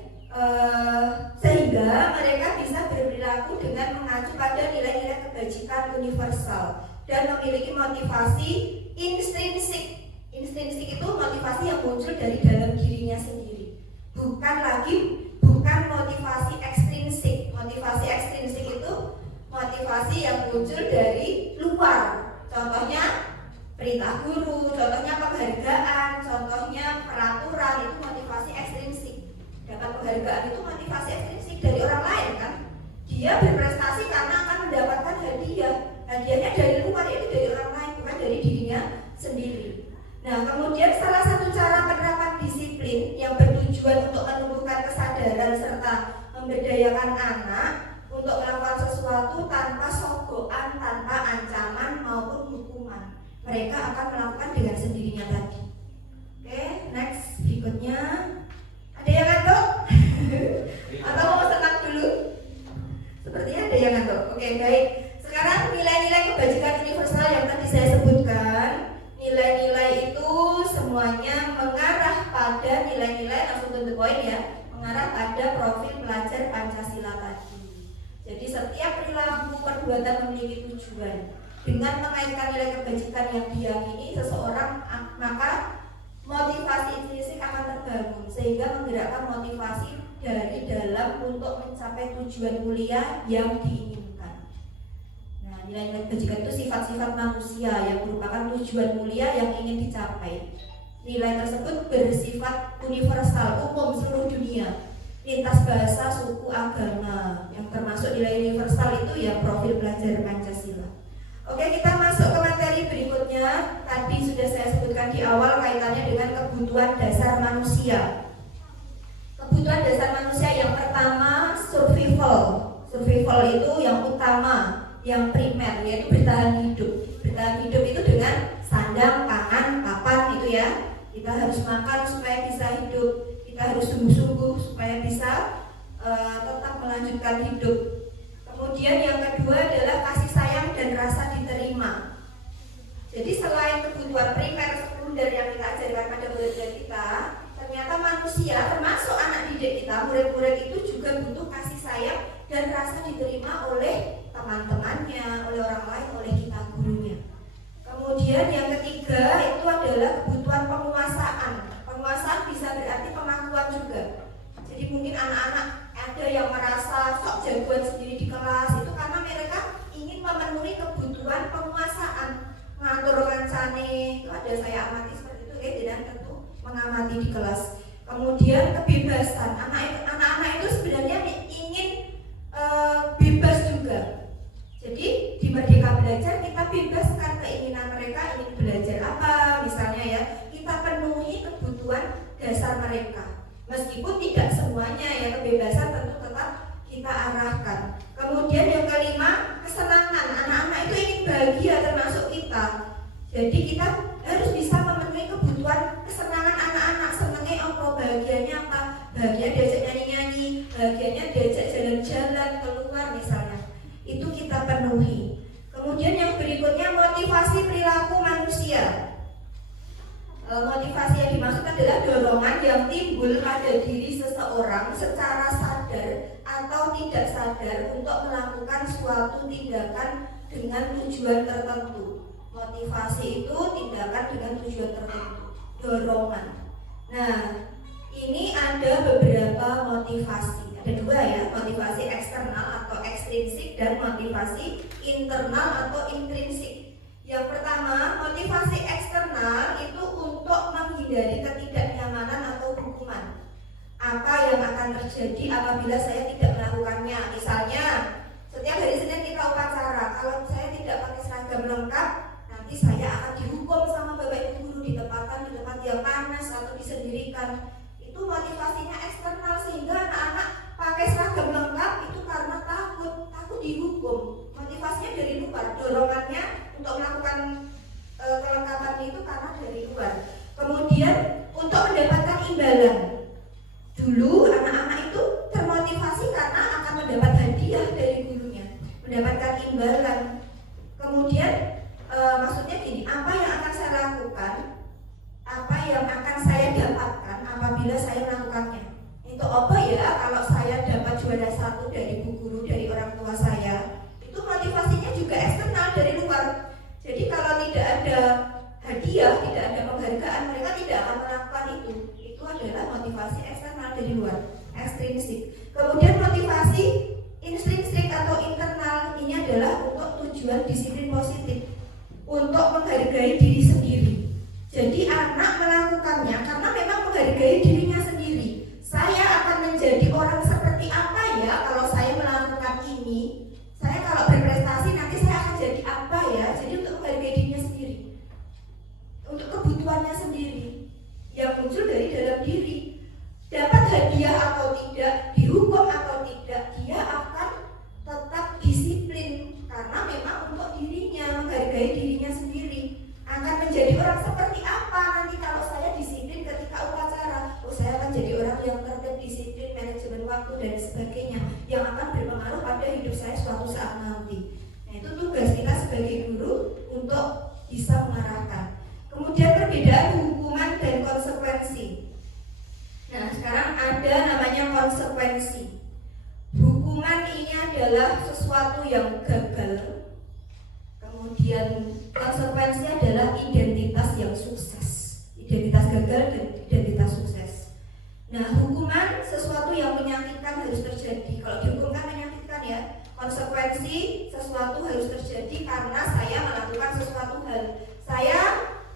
sehingga mereka bisa berperilaku dengan mengacu pada nilai-nilai kebajikan universal dan memiliki motivasi intrinsik. Intrinsik itu motivasi yang muncul dari dalam dirinya sendiri, bukan motivasi ekstrinsik. Motivasi ekstrinsik itu motivasi yang muncul dari luar. Contohnya perintah guru, contohnya penghargaan, contohnya peraturan, itu motivasi ekstrinsik. Dapat penghargaan itu motivasi ekstrinsik dari orang lain kan. Dia berprestasi karena akan mendapatkan hadiah. Hadiahnya dari luar, itu dari orang lain, bukan dari dirinya sendiri. Nah, kemudian salah satu cara penerapan disiplin yang bertujuan untuk menumbuhkan kesadaran serta memberdayakan anak untuk melakukan sesuatu tanpa sogokan, tanpa ancaman maupun hukuman. Mereka akan melakukan dengan sendirinya tadi. Oke, next berikutnya. Ada yang ngantuk? Atau mau tenang dulu? Sepertinya ada yang ngantuk. Oke, baik. Sekarang nilai-nilai kebajikan universal yang tadi saya sebutkan. Nilai-nilai itu semuanya mengarah pada nilai-nilai, langsung to the point ya, mengarah pada profil pelajar Pancasila tadi. Jadi setiap perilaku perbuatan memiliki tujuan. Dengan mengaitkan nilai kebajikan yang diyakini seseorang, maka motivasi intrinsik akan terbangun sehingga menggerakkan motivasi dari dalam untuk mencapai tujuan mulia yang diinginkan. Nah, nilai-nilai kebajikan itu sifat-sifat manusia yang merupakan tujuan mulia yang ingin dicapai. Nilai tersebut bersifat universal, umum seluruh dunia, lintas bahasa, suku, agama. Yang termasuk nilai universal itu ya profil pelajar Pancasila. Oke, kita masuk ke materi berikutnya. Tadi sudah saya sebutkan di awal kaitannya dengan kebutuhan dasar manusia. Kebutuhan dasar manusia yang pertama survival. Survival itu yang utama, yang primer, yaitu bertahan hidup. Bertahan hidup itu dengan sandang, pangan, papan gitu ya. Kita harus makan supaya bisa hidup. Kita harus sungguh-sungguh supaya bisa tetap melanjutkan hidup. Kemudian yang kedua adalah kasih sayang dan rasa diterima. Jadi selain kebutuhan primer sekunder yang kita ajarkan pada murid-murid kita, ternyata manusia termasuk anak didik kita, murid-murid itu juga butuh kasih sayang dan rasa diterima oleh teman-temannya, oleh orang lain, oleh kita gurunya. Kemudian yang ketiga itu adalah kebutuhan penguasaan. Penguasaan bisa berarti pengakuan juga. Jadi mungkin anak-anak ada yang merasa sok jagoan sendiri di kelas itu karena mereka ingin memenuhi kebutuhan penguasaan. Ngatur kancane itu ada saya amati seperti itu ya, dan tentu mengamati di kelas. Kemudian kebebasan. Anak-anak itu sebenarnya ingin bebas juga. Jadi di Merdeka Belajar kita bebaskan keinginan mereka ingin belajar apa misalnya ya, kita penuhi kebutuhan dasar mereka. Meskipun tidak semuanya ya, kebebasan tentu tetap kita arahkan. Kemudian yang kelima, kesenangan. Anak-anak itu ingin bahagia termasuk kita. Jadi kita harus bisa memenuhi kebutuhan kesenangan anak-anak. Senangnya apa? Bahagianya apa? Bahagia diajak nyanyi-nyanyi, bahagianya diajak jalan-jalan keluar misalnya. Itu kita penuhi. Kemudian yang berikutnya motivasi perilaku manusia. Motivasi yang dimaksud adalah dorongan yang timbul pada diri seseorang secara sadar atau tidak sadar untuk melakukan suatu tindakan dengan tujuan tertentu. Motivasi itu tindakan dengan tujuan tertentu, dorongan. Nah, ini ada beberapa motivasi. Ada dua ya, motivasi eksternal atau ekstrinsik dan motivasi internal atau intrinsik. Yang pertama, motivasi eksternal itu untuk menghindari ketidaknyamanan atau hukuman. Apa yang akan terjadi apabila saya tidak melakukannya? Misalnya, setiap hari Senin kita upacara. Kalau saya tidak pakai seragam lengkap, nanti saya akan dihukum sama Bapak Ibu guru, ditempatkan di tempat yang panas atau disendirikan. Itu motivasinya eksternal sehingga anak-anak pakai seragam lengkap itu karena takut dihukum. Motivasinya dari luar, dorongannya untuk melakukan kelengkapan itu karena dari luar. Kemudian untuk mendapatkan imbalan. Dulu anak-anak itu termotivasi karena akan mendapat hadiah dari gurunya, mendapatkan imbalan. Kemudian maksudnya gini, apa yang akan saya lakukan, apa yang akan saya dapatkan apabila saya melakukannya. Itu apa ya, kalau saya dapat juara 1 dari bu guru, dari orang tua saya, itu motivasinya juga eksternal dari luar. Jadi kalau tidak ada hadiah, tidak ada penghargaan, mereka tidak akan melakukan itu. Itu adalah motivasi eksternal dari luar, ekstrinsik. Kemudian motivasi intrinsik atau internal, ini adalah untuk tujuan disiplin positif, untuk menghargai diri sendiri. Jadi anak melakukannya karena memang menghargai dirinya sendiri. Saya akan menjadi orang seperti apa ya kalau saya melakukan ini? Saya kalau berprestasi nanti saya akan jadi apa ya? Jadi untuk menghargai dirinya sendiri. menjadi orang seperti apa nanti kalau saya disiplin ketika upacara. Oh, saya akan jadi orang yang tertib, disiplin, manajemen waktu dan sebagainya, yang akan berpengaruh pada hidup saya suatu saat nanti. Nah, itu tugas kita sebagai guru untuk bisa mengarahkan. Kemudian perbedaan hukuman dan konsekuensi. Nah, sekarang ada namanya konsekuensi. Hukuman ini adalah sesuatu yang gagal. Kemudian konsekuensi adalah identitas yang sukses. Identitas gagal dan identitas sukses. Nah, hukuman sesuatu yang menyakitkan harus terjadi. Kalau dihukumkan menyakitkan ya. Konsekuensi sesuatu harus terjadi karena saya melakukan sesuatu hal. Saya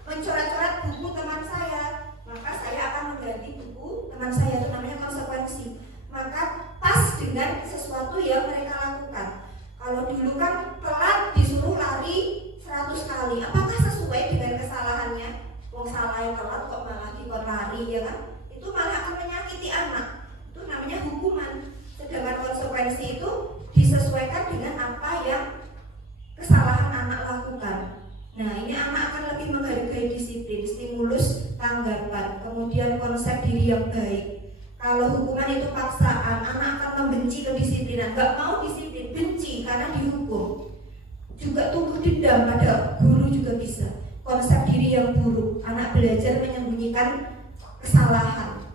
mencoret-coret buku teman saya, maka saya akan mengganti buku teman saya, itu namanya konsekuensi. Maka pas dengan sesuatu yang mereka lakukan. Kalau dulu kan telat disuruh lari 100 kali, apakah sesuai dengan kesalahannya? Wong salah yang telat kok malah dikon lari, ya kan? Itu malah akan menyakiti anak. Itu namanya hukuman. Sedangkan konsekuensi itu disesuaikan dengan apa yang kesalahan anak lakukan. Nah, ini anak akan lebih menghargai disiplin, stimulus, tanggapan, kemudian konsep diri yang baik. Kalau hukuman itu paksaan, anak akan membenci kedisiplinan, nggak mau disiplin, benci karena dihukum. Juga tumbuh dendam pada guru juga bisa. Konsep diri yang buruk, anak belajar menyembunyikan kesalahan.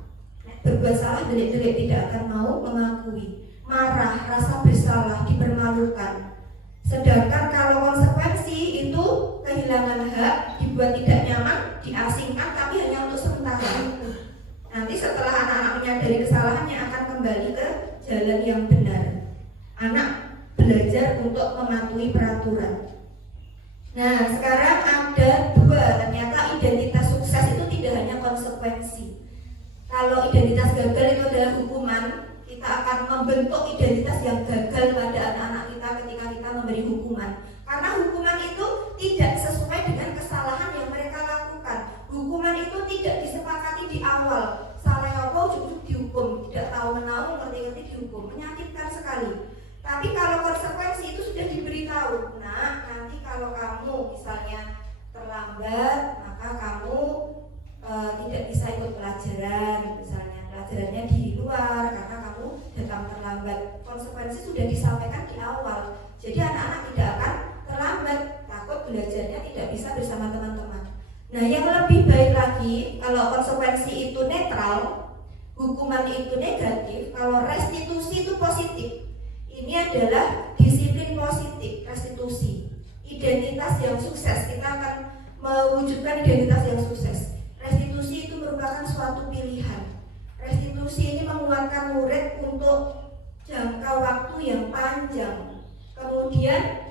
Berbuat salah, delik-delik, tidak akan mau mengakui. Marah, rasa bersalah, dipermalukan. Sedangkan kalau konsekuensi itu kehilangan hak, dibuat tidak nyaman, diasingkan, tapi hanya untuk sementara. Nanti setelah anak-anak menyadari kesalahannya akan kembali ke jalan yang benar. Anak belajar untuk mematuhi peraturan. Nah, sekarang ada dua, ternyata identitas sukses itu tidak hanya konsekuensi. Kalau identitas gagal itu adalah hukuman, kita akan membentuk identitas yang gagal pada anak-anak kita ketika kita memberi hukuman. Karena hukuman itu tidak sesuai dengan kesalahan yang mereka lakukan. Hukuman itu tidak disepakati di awal. Salah apa cukup dihukum, tidak tahu menahu, ngerti-ngerti dihukum, menyakitkan sekali. Tapi kalau konsekuensi itu sudah diberitahu. Nah, nanti kalau kamu misalnya terlambat, maka kamu tidak bisa ikut pelajaran, misalnya pelajarannya di luar karena kamu datang terlambat. Konsekuensi sudah disampaikan di awal, jadi anak-anak tidak akan terlambat, takut belajarnya tidak bisa bersama teman-teman. Nah, yang lebih baik lagi, kalau konsekuensi itu netral, hukuman itu negatif, kalau restitusi itu positif. Ini adalah disiplin positif, restitusi. Identitas yang sukses, kita akan mewujudkan identitas yang sukses. Restitusi itu merupakan suatu pilihan. Restitusi ini menguatkan murid untuk jangka waktu yang panjang. Kemudian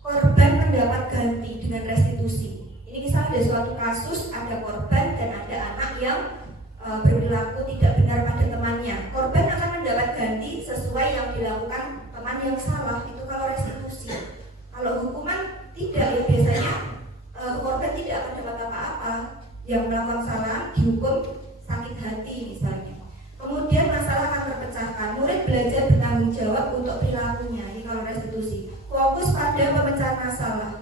korban mendapat ganti dengan restitusi. Ini misalnya ada suatu kasus, ada korban dan ada anak yang berperilaku tidak benar pada temannya. Korban akan mendapat ganti sesuai yang dilakukan teman yang salah. Itu kalau restitusi. Kalau hukuman tidak, ya biasanya korban tidak akan dapat apa-apa. Yang melakukan salah dihukum sakit hati misalnya. Kemudian masalah akan terpecahkan. Murid belajar bertanggung jawab untuk perilakunya. Ini kalau restitusi. Fokus pada pemecahan masalah.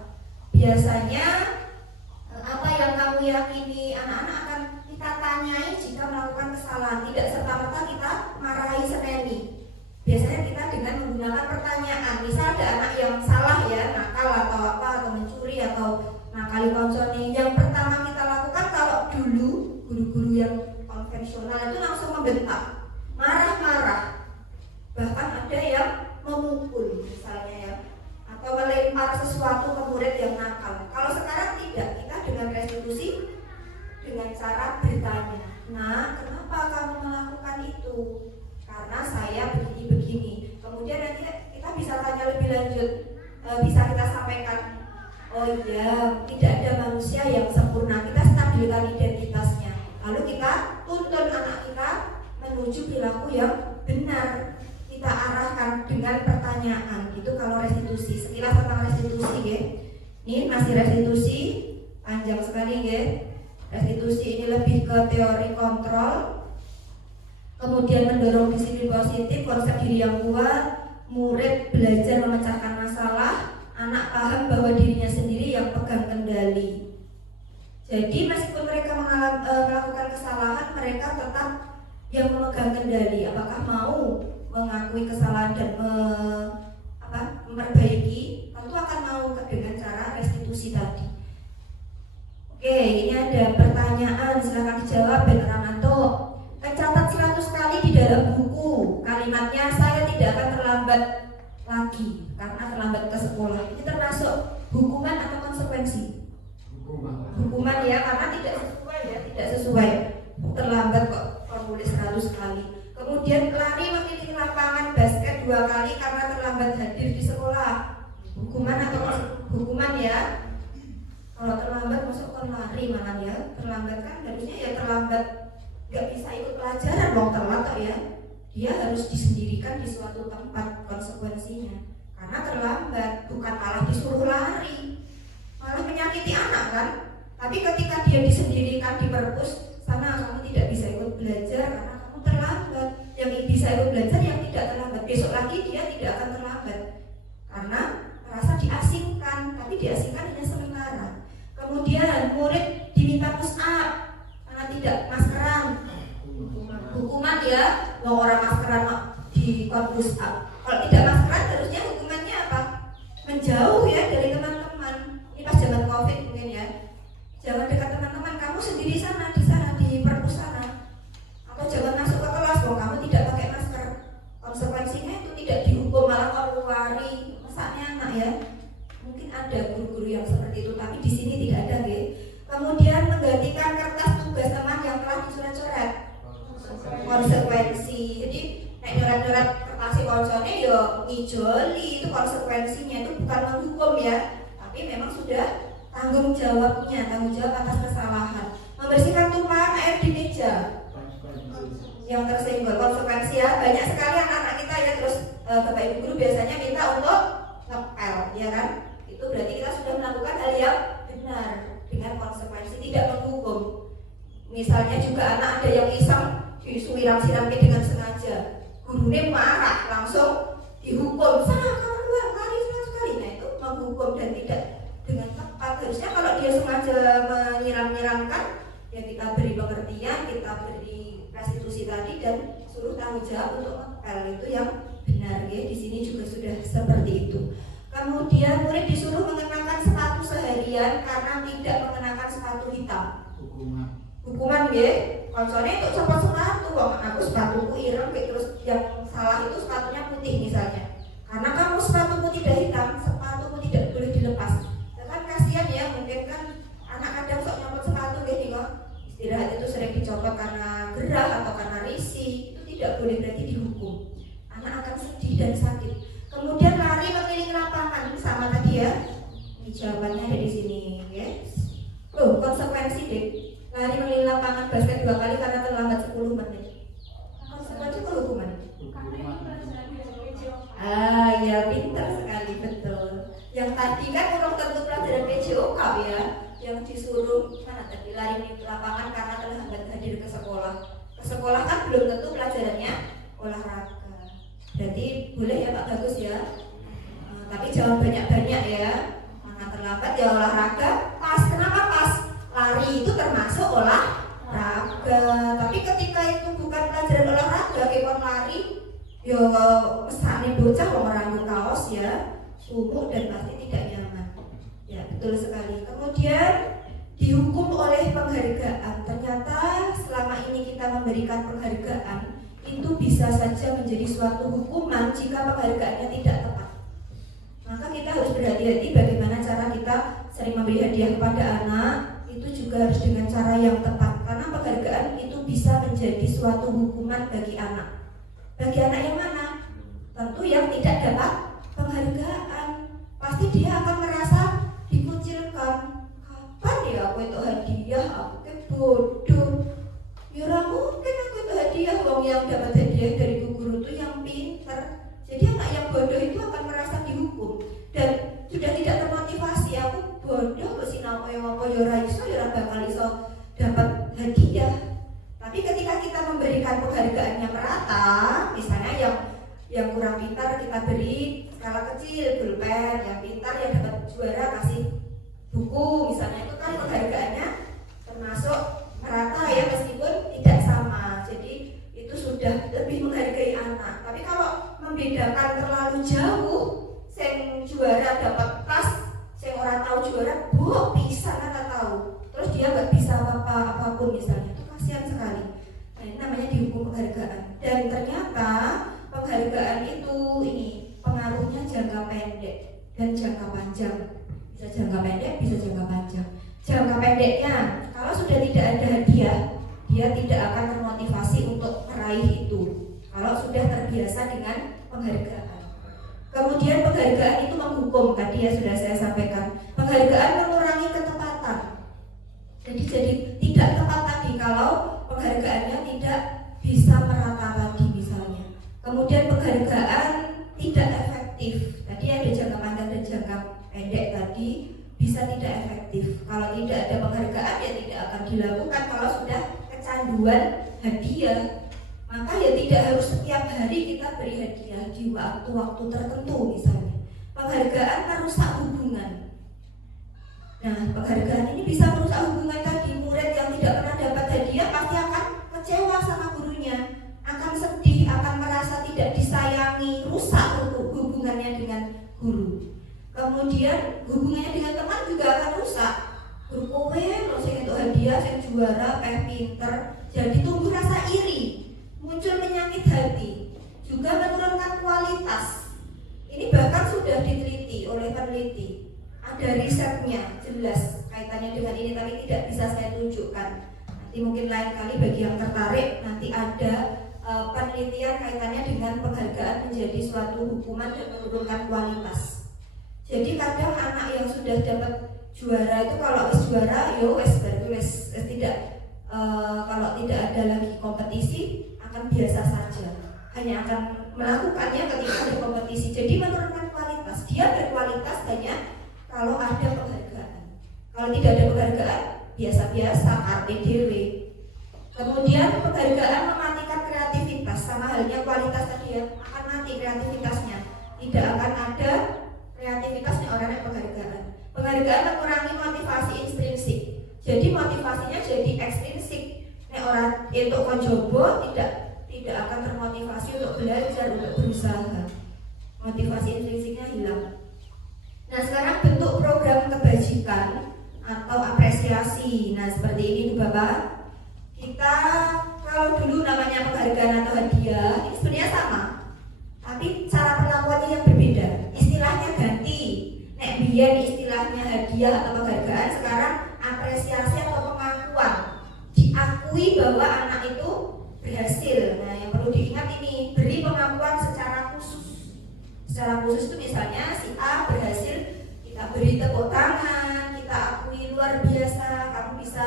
Biasanya apa yang kamu yakini, anak-anak akan kita tanyai jika melakukan kesalahan. Tidak serta-merta kita marahi seneni. Biasanya kita dengan menggunakan pertanyaan. Misal ada anak yang salah ya, nakal atau apa, atau mencuri atau nakali koncone. Yang pertama kita lakukan, kalau dulu guru-guru yang konvensional itu langsung membentak, marah-marah, bahkan ada yang memukul misalnya ya, atau melempar sesuatu ke murid yang nakal. Kalau sekarang tidak, kita dengan restitusi dengan cara bertanya, nah kenapa kamu melakukan itu? Karena saya begini-begini. Kemudian nanti kita bisa tanya lebih lanjut, bisa kita sampaikan, oh iya, tidak ada manusia yang sempurna, kita stabilkan identitasnya. Lalu kita tuntun anak kita menuju perilaku yang benar. Kita arahkan dengan pertanyaan. Itu kalau restitusi. Sekilas tentang restitusi ya. Ini masih restitusi, panjang sekali ya. Restitusi ini lebih ke teori kontrol. Kemudian mendorong disiplin positif, konsep diri yang kuat, murid belajar memecahkan masalah, anak paham bahwa dirinya sendiri yang pegang kendali. Jadi meskipun mereka melakukan kesalahan, mereka tetap yang memegang kendali apakah mau mengakui kesalahan dan memperbaiki, tentu akan mau dengan cara restitusi tadi. Oke, ini ada pertanyaan, silahkan dijawab Ben Ramanto. Tercatat 100 kali di dalam buku kalimatnya saya tidak akan terlambat lagi karena terlambat ke sekolah. Ini termasuk hukuman atau konsekuensi? Hukuman ya, karena tidak sesuai terlambat kok menulis 100 kali. Kemudian lari mengelilingi lapangan basket 2 kali karena terlambat hadir di sekolah. Hukuman atau hukuman ya? Kalau terlambat masuk ke lari malah ya. Terlambat kan harusnya ya terlambat, nggak bisa ikut pelajaran dong, telat ya. Dia harus disendirikan di suatu tempat konsekuensinya. Karena terlambat, bukan malah disuruh lari, malah menyakiti anak kan. Tapi ketika dia disendirikan di perpus, sana kamu tidak bisa ikut belajar karena kamu terlambat. Yang bisa ikut belajar yang tidak terlambat, besok lagi dia tidak akan terlambat karena merasa diasingkan, tapi diasingkan hanya sementara. Kemudian murid diminta push up karena tidak maskeran, hukuman ya. Mau orang maskeran di push up, kalau tidak maskeran harusnya hukumannya apa? Menjauh ya dari teman-teman. Ini pas zaman COVID mungkin ya, jangan dekat teman-teman, kamu sendiri sana di perpus sana. Atau jangan masuk ke kelas kalau kamu tidak pakai masker. Konsekuensinya itu tidak dihukum, malah kamu lari. Masaknya anak ya. Mungkin ada guru-guru yang seperti itu, tapi di sini tidak ada ya. Kemudian menggantikan kertas tugas teman yang telah dicoret-coret. Konsekuensi. Jadi nek nyoret-nyoret kertas koncone yo ngijoli, itu konsekuensinya, itu bukan menghukum ya. Tapi memang sudah tanggung jawab atas kesalahan. Membersihkan tumpahan air di meja yang tersenggol, konsekuensi ya. Banyak sekali anak-anak kita ya, terus Bapak Ibu guru biasanya minta untuk ngepel ya kan. Itu berarti kita sudah melakukan hal yang benar dengan konsekuensi, tidak menghukum. Misalnya juga anak ada yang iseng disuiram-siramkan dengan sengaja, gurunya marah, langsung dihukum, sana kamu keluar, lari 100 kali. Nah itu menghukum dan tidak dengan tepat. Harusnya kalau dia sengaja menyiram-nyiramkan, ya kita beri pengertian, kita beri restitusi tadi dan suruh tanggung jawab untuk ngepel, itu yang benar ya. Di sini juga sudah seperti itu. Kemudian murid disuruh mengenakan sepatu seharian karena tidak mengenakan sepatu hitam. Hukuman ya. Konsolnya itu copot sepatu, aku sepatuku ireng, terus yang salah itu sepatunya putih misalnya. Karena kamu sepatumu tidak hitam, sepatumu tidak boleh dilepas. Ya kan kasihan ya, mungkin kan anak kadang sok nyopot sepatu gini kok. Istirahat itu sering dicopot karena gerah atau karena risih, itu tidak boleh, berarti dihukum. Anak akan sedih dan sakit. Kemudian lari mengelilingi lapangan, sama tadi ya. Ini jawabannya ada di sini, ya. Loh, konsekuensi deh. Lari mengelilingi lapangan basket 2 kali karena terlambat 10 menit. Konsekuensi apa hukuman? Ya pintar sekali, betul. Yang tadi kan belum tentu pelajaran PJOK ya, yang disuruh mana tadi lari di lapangan karena terlambat hadir ke sekolah. Ke sekolah kan belum tentu pelajarannya olahraga. Berarti boleh ya Pak Bagus ya. Tapi jangan banyak-banyak ya. Karena terlambat ya olahraga. Pas, kenapa pas? Lari itu termasuk olahraga. Tapi ketika itu bukan pelajaran olahraga, kayak lari, yo mesane bocah wong rambut kaos ya, sumuk dan pasti tidak nyaman. Ya betul sekali. Kemudian dihukum oleh penghargaan. Ternyata selama ini kita memberikan penghargaan itu bisa saja menjadi suatu hukuman jika penghargaannya tidak tepat. Maka kita harus berhati-hati bagaimana cara kita sering memberi hadiah kepada anak. Itu juga harus dengan cara yang tepat, karena penghargaan itu bisa menjadi suatu hukuman bagi anak. Bagi anak yang mana? Tentu yang tidak dapat penghargaan. Pasti dia akan merasa dikucilkan. Kapan ya aku itu hadiah? Aku ke bodoh. Ya mungkin aku itu hadiah, wong yang dapat hadiah dari guru itu yang pinter. Jadi anak yang bodoh itu akan merasa dihukum dan sudah tidak termotivasi. Aku bodoh kok sinau apa ya ora iso ya ora bakal iso dapat hadiah. Tapi ketika kita memberikan penghargaannya merata, misalnya yang kurang pintar kita beri skala kecil pulpen, yang pintar yang dapat juara kasih buku, misalnya itu kan penghargaannya kasihan sekali. Nah, ini namanya dihukum penghargaan. Dan ternyata penghargaan itu ini pengaruhnya jangka pendek dan jangka panjang. Bisa jangka pendek, bisa jangka panjang. Jangka pendeknya, kalau sudah tidak ada hadiah, dia tidak akan termotivasi untuk meraih itu. Kalau sudah terbiasa dengan penghargaan. Kemudian penghargaan itu menghukum, tadi ya sudah saya sampaikan. Penghargaan mengurangi ketepatan. Jadi tidak tepat tadi kalau penghargaannya tidak bisa merata tadi misalnya. Kemudian penghargaan tidak efektif. Tadi ada jangka panjang dan jangka pendek tadi bisa tidak efektif. Kalau tidak ada penghargaan ya tidak akan dilakukan. Kalau sudah kecanduan hadiah, maka ya tidak harus setiap hari kita beri hadiah di waktu-waktu tertentu misalnya. Penghargaan merusak hubungan. Nah, penghargaan ini bisa merusak hubungan tadi. Murid yang tidak pernah dapat hadiah pasti akan kecewa sama gurunya, akan sedih, akan merasa tidak disayangi, rusak hubungannya dengan guru. Kemudian hubungannya dengan teman juga akan rusak. Guru kowe lho sing entuk hadiah, sing juara, pinter, jadi tumbuh rasa iri, muncul penyakit hati, juga menurunkan kualitas. Ini bahkan sudah diteliti oleh peneliti. Ada risetnya jelas kaitannya dengan ini, tapi tidak bisa saya tunjukkan. Nanti mungkin lain kali bagi yang tertarik nanti ada penelitian kaitannya dengan penghargaan menjadi suatu hukuman dan menurunkan kualitas. Jadi kadang anak yang sudah dapat juara itu kalau wis juara yo wis berarti wis tidak kalau tidak ada lagi kompetisi akan biasa saja, hanya akan melakukannya ketika ada kompetisi. Jadi menurunkan kualitas. Dia berkualitas hanya kalau ada penghargaan. Kalau tidak ada penghargaan biasa-biasa RPDW. Kemudian penghargaan mematikan kreativitas, sama halnya kualitas tadi ya, akan mati kreativitasnya. Tidak akan ada kreativitasnya orang yang penghargaan. Penghargaan mengurangi motivasi intrinsik. Jadi motivasinya jadi ekstrinsik. Nek orang itu konjobo tidak akan termotivasi untuk belajar, untuk berusaha. Motivasi intrinsiknya hilang. Nah, sekarang bentuk program kebajikan atau apresiasi. Nah, seperti ini tuh Bapak. Kita kalau dulu namanya penghargaan atau hadiah, ini sebenarnya sama. Tapi cara perlakuannya yang berbeda. Istilahnya ganti. Nek biyen istilahnya hadiah atau penghargaan, sekarang apresiasi atau pengakuan. Diakui bahwa anak itu berhasil. Nah, yang perlu diingat ini, beri pengakuan secara khusus. Secara khusus itu misalnya si A berhasil, kita beri tepuk tangan, kita akui luar biasa, kamu bisa,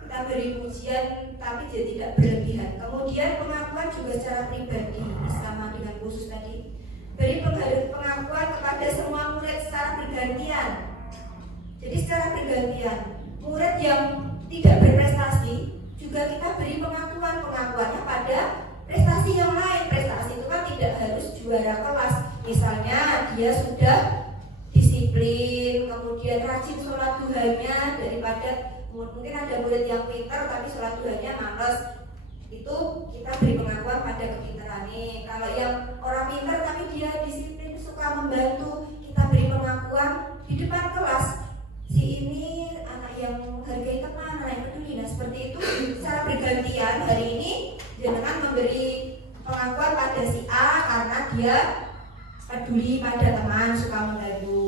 kita beri pujian, tapi dia tidak berlebihan. Kemudian pengakuan juga secara pribadi, sama dengan khusus tadi. Beri pengakuan kepada semua murid secara bergantian. Jadi secara bergantian, murid yang tidak berprestasi juga kita beri pengakuannya pada prestasi yang lain. Prestasi itu kan tidak harus juara kelas. Misalnya dia sudah disiplin, kemudian rajin sholat duhanya, daripada mungkin ada murid yang pintar tapi sholat duhanya males, itu kita beri pengakuan pada kepintarannya. Kalau yang orang pintar tapi dia disiplin, suka membantu, kita beri pengakuan di depan kelas. Si ini anak yang menghargai teman, anak yang peduli. Nah, seperti itu secara bergantian. Hari ini jangan memberi pengakuan pada si A karena dia peduli pada teman, suka membantu.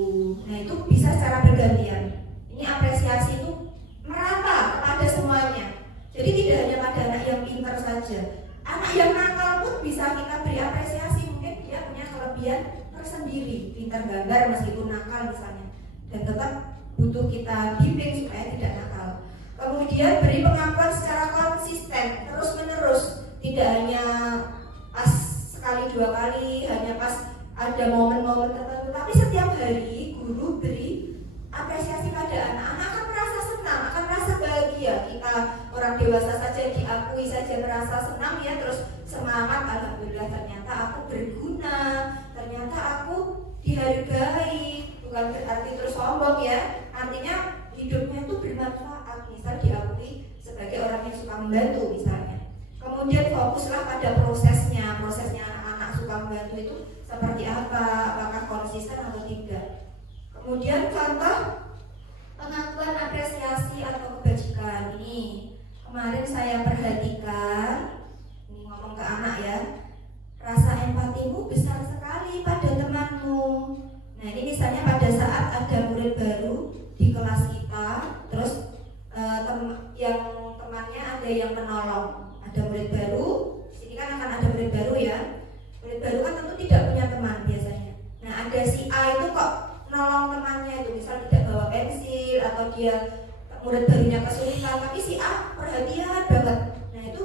Nah, itu bisa secara bergantian. Ini apresiasi itu merata kepada semuanya. Jadi tidak hanya pada anak yang pintar saja. Anak yang nakal pun bisa kita beri apresiasi. Mungkin dia punya kelebihan tersendiri, pintar gambar meskipun nakal misalnya, dan tetap butuh kita bimbing supaya tidak nakal. Kemudian beri pengakuan secara konsisten, terus menerus, tidak hanya pas sekali dua kali, hanya pas ada momen-momen tertentu, tapi setiap hari guru beri apresiasi pada anak-anak, akan merasa senang, akan merasa bahagia. Kita orang dewasa saja diakui saja merasa senang ya, terus semangat, alhamdulillah ternyata aku berguna, ternyata aku dihargai. Bukan berarti terus sombong ya, artinya hidupnya itu bermanfaat, misal diakui sebagai orang yang suka membantu misalnya. Kemudian fokuslah pada prosesnya anak-anak suka membantu itu seperti apa, apakah konsisten atau tidak. Kemudian contoh pengakuan apresiasi atau kebajikan ini kemarin saya perhatikan sebagai yang menolong. Ada murid baru, di sini kan akan ada murid baru ya. Murid baru kan tentu tidak punya teman biasanya. Nah, ada si A itu kok nolong temannya itu, misal tidak bawa pensil atau dia murid barunya kesulitan, tapi si A perhatian banget. Nah, itu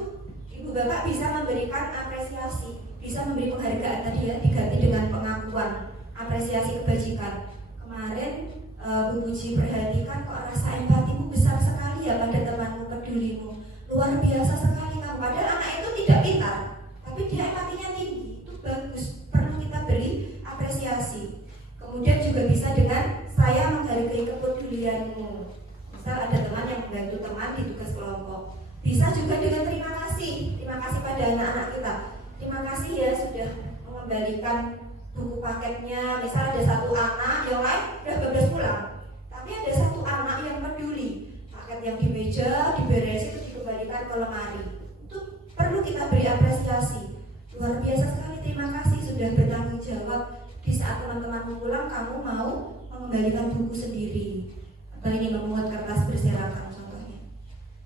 ibu bapak bisa memberikan apresiasi, bisa memberi penghargaan tadi ya, diganti dengan pengakuan, apresiasi kebajikan. Kemarin Bu Puji perhatikan kok rasa empatimu besar sekali ya pada temanmu, pedulimu, luar biasa sekali kamu. Padahal anak itu tidak pintar, tapi dia empatinya tinggi, itu bagus, perlu kita beri apresiasi. Kemudian juga bisa dengan saya menghargai kepedulianmu. Misal ada teman yang membantu teman di tugas kelompok. Bisa juga dengan terima kasih pada anak-anak kita. Terima kasih ya sudah mengembalikan buku paketnya. Misal ada satu anak yang lain udah bablas pulang, tapi ada satu anak yang peduli, paket yang di meja diberesin terus dikembalikan ke lemari. Itu perlu kita beri apresiasi. Luar biasa sekali, terima kasih sudah bertanggung jawab. Di saat teman-temanmu pulang, kamu mau mengembalikan buku sendiri, atau ini memungut kertas berserakan contohnya.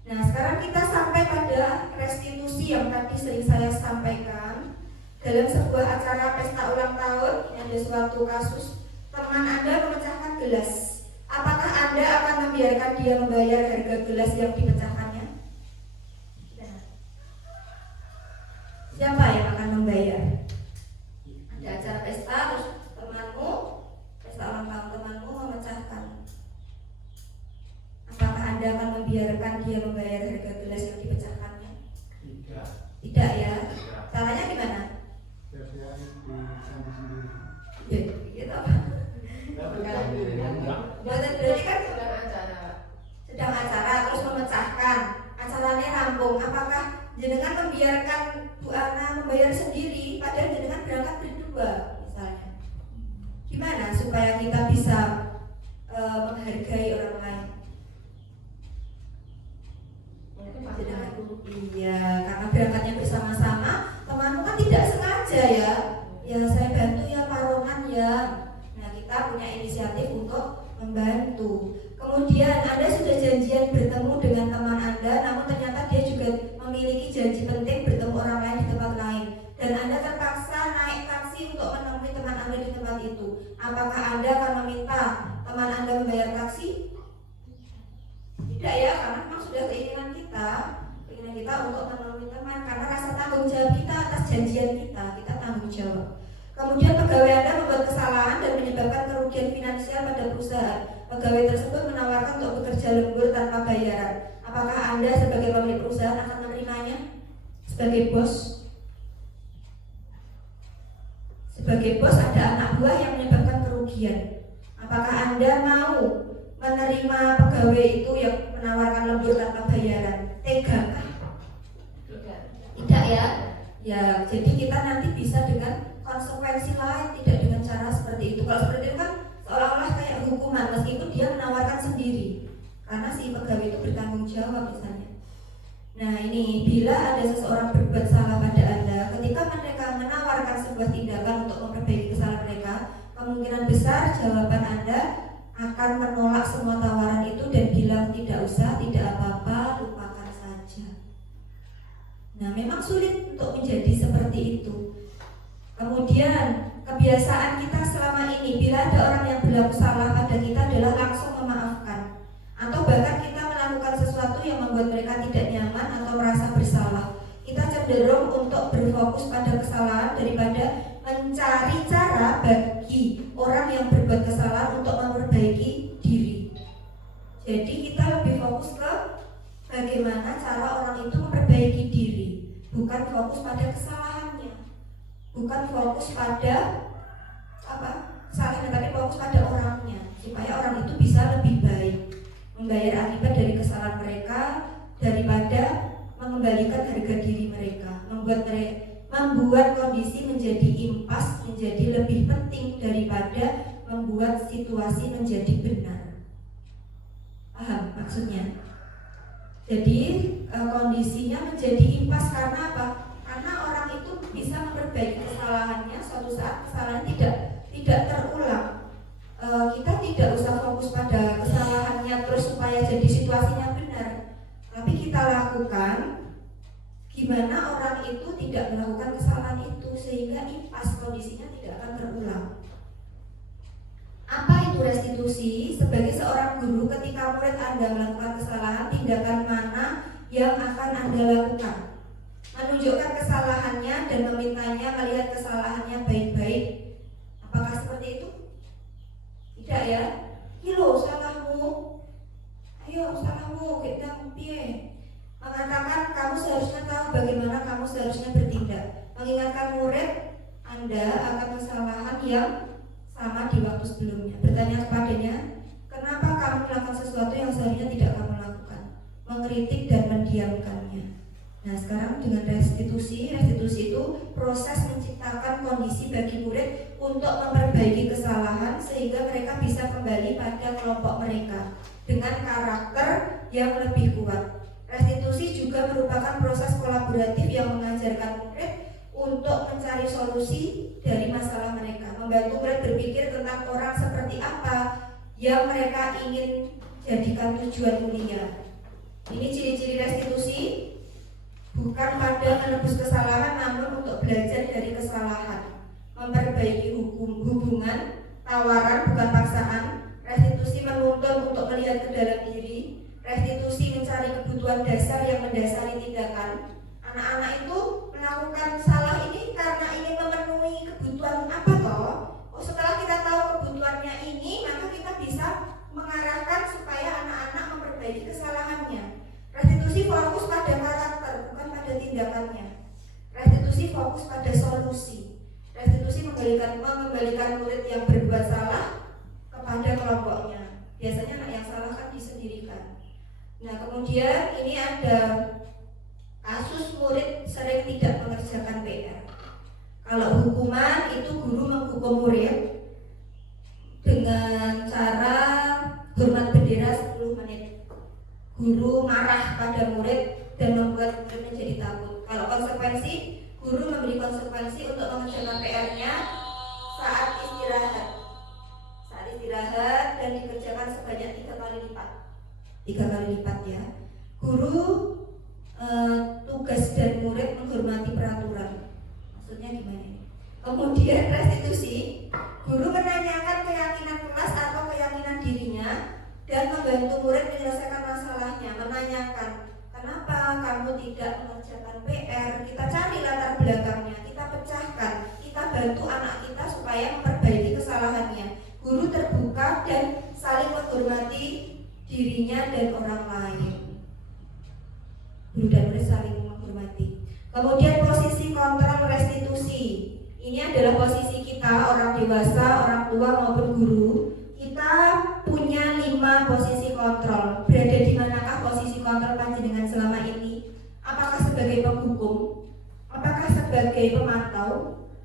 Nah, sekarang kita sampai pada restitusi yang tadi sering saya sampaikan. Dalam sebuah acara pesta ulang tahun, ada suatu kasus teman Anda memecahkan gelas. Apakah Anda akan membiarkan dia membayar harga gelas yang dipecahkannya? Nah, siapa yang akan membayar? Ada acara pesta, terus temanmu, pesta ulang tahun temanmu memecahkan. Apakah Anda akan membiarkan dia membayar harga gelas yang dipecahkannya? Tidak. Tidak ya. Caranya gimana? Gitu apa? Berarti kan sedang acara terus memecahkan, acaranya rampung. Apakah jenengan membiarkan Bu Ana membayar sendiri padahal jenengan berangkat berdua misalnya? Gimana supaya kita bisa menghargai orang lain? Iya, karena berangkatnya bersama-sama, temanmu kan tidak sengaja ya. Ya saya bantu ya Pak Roman ya. Nah, kita punya inisiatif untuk membantu. Kemudian Anda sudah janjian bertemu dengan teman Anda, namun ternyata dia juga memiliki janji penting bertemu orang lain di tempat lain, dan Anda terpaksa naik taksi untuk menemui teman Anda di tempat itu. Apakah Anda akan meminta teman Anda membayar taksi? Tidak ya, karena memang sudah keinginan kita untuk menemui teman, karena rasa tanggung jawab kita atas janjian kita tanggung jawab. Kemudian pegawai Anda membuat kesalahan dan menyebabkan kerugian finansial pada perusahaan. Pegawai tersebut menawarkan untuk bekerja lembur tanpa bayaran. Apakah Anda sebagai pemilik perusahaan akan menerimanya? Sebagai bos ada anak buah yang menyebabkan kerugian. Apakah Anda mau menerima pegawai itu yang menawarkan lembur tanpa bayaran? Tega? Tidak ya? Ya, jadi kita nanti bisa dengan konsekuensi lain, tidak dengan cara seperti itu. Kalau seperti itu kan seolah-olah kayak hukuman, meskipun dia menawarkan sendiri, karena si pegawai itu bertanggung jawab misalnya. Nah, ini bila ada seseorang berbuat salah pada Anda, ketika mereka menawarkan sebuah tindakan untuk memperbaiki kesalahan mereka, kemungkinan besar jawaban Anda akan menolak semua tawaran itu dan bilang tidak usah, tidak apa-apa, lupakan saja. Nah, memang sulit untuk menjadi seperti itu. Kemudian kebiasaan kita selama ini, bila ada orang yang berlaku salah pada kita, adalah langsung memaafkan, atau bahkan kita melakukan sesuatu yang membuat mereka tidak nyaman atau merasa bersalah. Kita cenderung untuk berfokus pada kesalahan daripada mencari cara bagi orang yang berbuat kesalahan untuk memperbaiki diri. Jadi kita lebih fokus ke bagaimana cara orang itu memperbaiki diri, bukan fokus pada kesalahannya, bukan fokus pada kesalahannya, tapi fokus pada orangnya, supaya orang itu bisa lebih baik membayar akibat dari kesalahan mereka daripada mengembalikan harga diri mereka, membuat kondisi menjadi impas, menjadi lebih penting daripada membuat situasi menjadi benar. Paham maksudnya? Jadi kondisinya menjadi impas karena apa? Karena orang itu bisa memperbaiki kesalahannya, suatu saat kesalahan tidak terulang. Kita tidak usah fokus pada kesalahannya terus supaya jadi situasinya benar, tapi kita lakukan di mana orang itu tidak melakukan kesalahan itu sehingga impas kondisinya tidak akan terulang. Apa itu restitusi? Sebagai seorang guru, ketika murid Anda melakukan kesalahan, tindakan mana yang akan Anda lakukan? Menunjukkan kesalahannya dan memintanya melihat kesalahannya baik-baik. Apakah seperti itu? Tidak ya? Kilo salahmu. Ayo salahmu, kita piye? Mengatakan kamu seharusnya tahu bagaimana kamu seharusnya bertindak. Mengingatkan murid Anda akan kesalahan yang sama di waktu sebelumnya. Bertanya kepadanya, kenapa kamu melakukan sesuatu yang seharusnya tidak kamu lakukan? Mengkritik dan mendiamkannya. Nah, sekarang dengan restitusi itu proses menciptakan kondisi bagi murid untuk memperbaiki kesalahan sehingga mereka bisa kembali pada kelompok mereka dengan karakter yang lebih kuat. Restitusi juga merupakan proses kolaboratif yang mengajarkan murid untuk mencari solusi dari masalah mereka, membantu murid berpikir tentang orang seperti apa yang mereka ingin jadikan tujuan mulia. Ini ciri-ciri restitusi, bukan pada menebus kesalahan namun untuk belajar dari kesalahan, memperbaiki hubungan, tawaran bukan paksaan. Restitusi menuntun untuk melihat ke dalam diri. Restitusi mencari kebutuhan dasar yang mendasari tindakan. Anak-anak itu melakukan salah ini karena ingin memenuhi kebutuhan apa toh? Oh, setelah kita tahu kebutuhannya ini, maka kita bisa mengarahkan supaya anak-anak memperbaiki kesalahannya. Restitusi fokus pada karakter, bukan pada tindakannya. Restitusi fokus pada solusi. Restitusi mengembalikan murid yang berbuat salah kepada kelompoknya. Biasanya anak yang salah kan disendirikan. Nah, kemudian ini ada kasus murid sering tidak mengerjakan PR. Kalau hukuman itu guru menghukum murid dengan cara hormat bendera 10 menit. Guru marah pada murid dan membuat murid menjadi takut. Kalau konsekuensi, guru memberi konsekuensi untuk mengerjakan PR-nya saat istirahat. Saat istirahat dan dikerjakan sebanyak 3 kali lipat. 3 kali lipat ya. Guru tugas dan murid menghormati peraturan. Maksudnya gimana? Kemudian restitusi, guru menanyakan keyakinan kelas atau keyakinan dirinya dan membantu murid menyelesaikan masalahnya. Menanyakan, kenapa kamu tidak mengerjakan PR? Kita cari latar belakangnya, kita pecahkan, kita bantu anak kita supaya memperbaiki kesalahannya. Guru terbuka dan saling menghormati dirinya dan orang lain. Guru dan murid saling menghormati. Kemudian posisi kontrol restitusi. Ini adalah posisi kita, orang dewasa, orang tua maupun guru. Kita punya 5 posisi kontrol. Berada di manakah posisi kontrol panjenengan selama ini? Apakah sebagai penghukum? Apakah sebagai pemantau?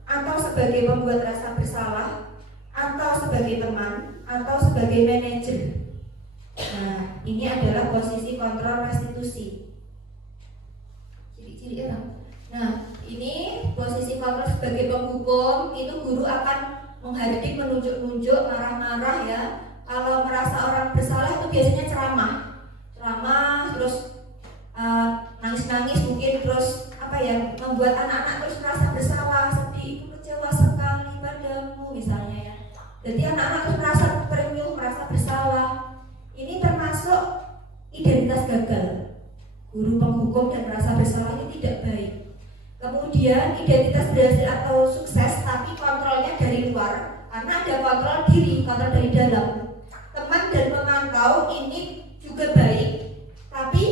Atau sebagai pembuat rasa bersalah? Atau sebagai teman? Atau sebagai manajer? Nah, ini adalah posisi kontrol restitusi. Ciri-ciri ya. Nah, ini posisi kontrol sebagai penghukum. Itu guru akan menghardik, menunjuk-nunjuk, marah-marah ya. Kalau merasa orang bersalah itu biasanya ceramah, terus nangis-nangis mungkin, terus membuat anak-anak terus merasa bersalah, sedih, kecewa sekali padamu misalnya ya. Jadi anak-anak terus merasa terenyuh, merasa bersalah. Ini termasuk identitas gagal. Guru penghukum dan merasa bersalah ini tidak baik. Kemudian identitas berhasil atau sukses tapi kontrolnya dari luar, karena ada kontrol diri, kontrol dari dalam. Teman dan pemantau ini juga baik, tapi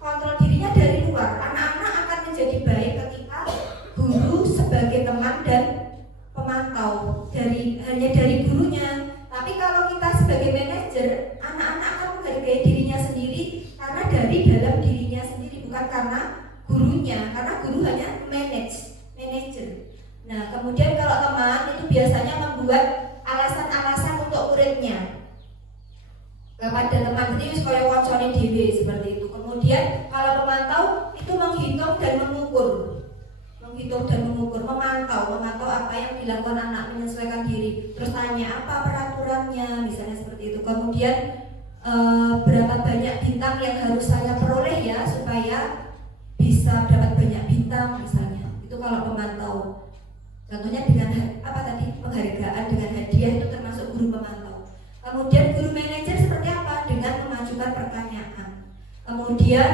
kontrol dirinya dari luar. Anak-anak akan menjadi baik ketika guru sebagai teman dan pemantau hanya dari gurunya. Tapi kalau kita sebagai manajer, anak-anak akan menghargai dirinya sendiri karena dari dalam dirinya sendiri, bukan karena gurunya, karena guru hanya manajer. Nah, kemudian kalau teman itu biasanya membuat alasan-alasan untuk muridnya. Kepada teman sendiri supaya koncone dhewe seperti itu. Kemudian kalau pemantau itu menghitung dan mengukur. Memantau apa yang dilakukan anak, menyesuaikan diri. Terus tanya apa peraturannya, misalnya seperti itu. Kemudian berapa banyak bintang yang harus saya peroleh ya supaya bisa dapat banyak kalau pemantau. Contohnya dengan penghargaan dengan hadiah itu termasuk guru pemantau. Kemudian guru manajer seperti apa? Dengan mengajukan pertanyaan. Kemudian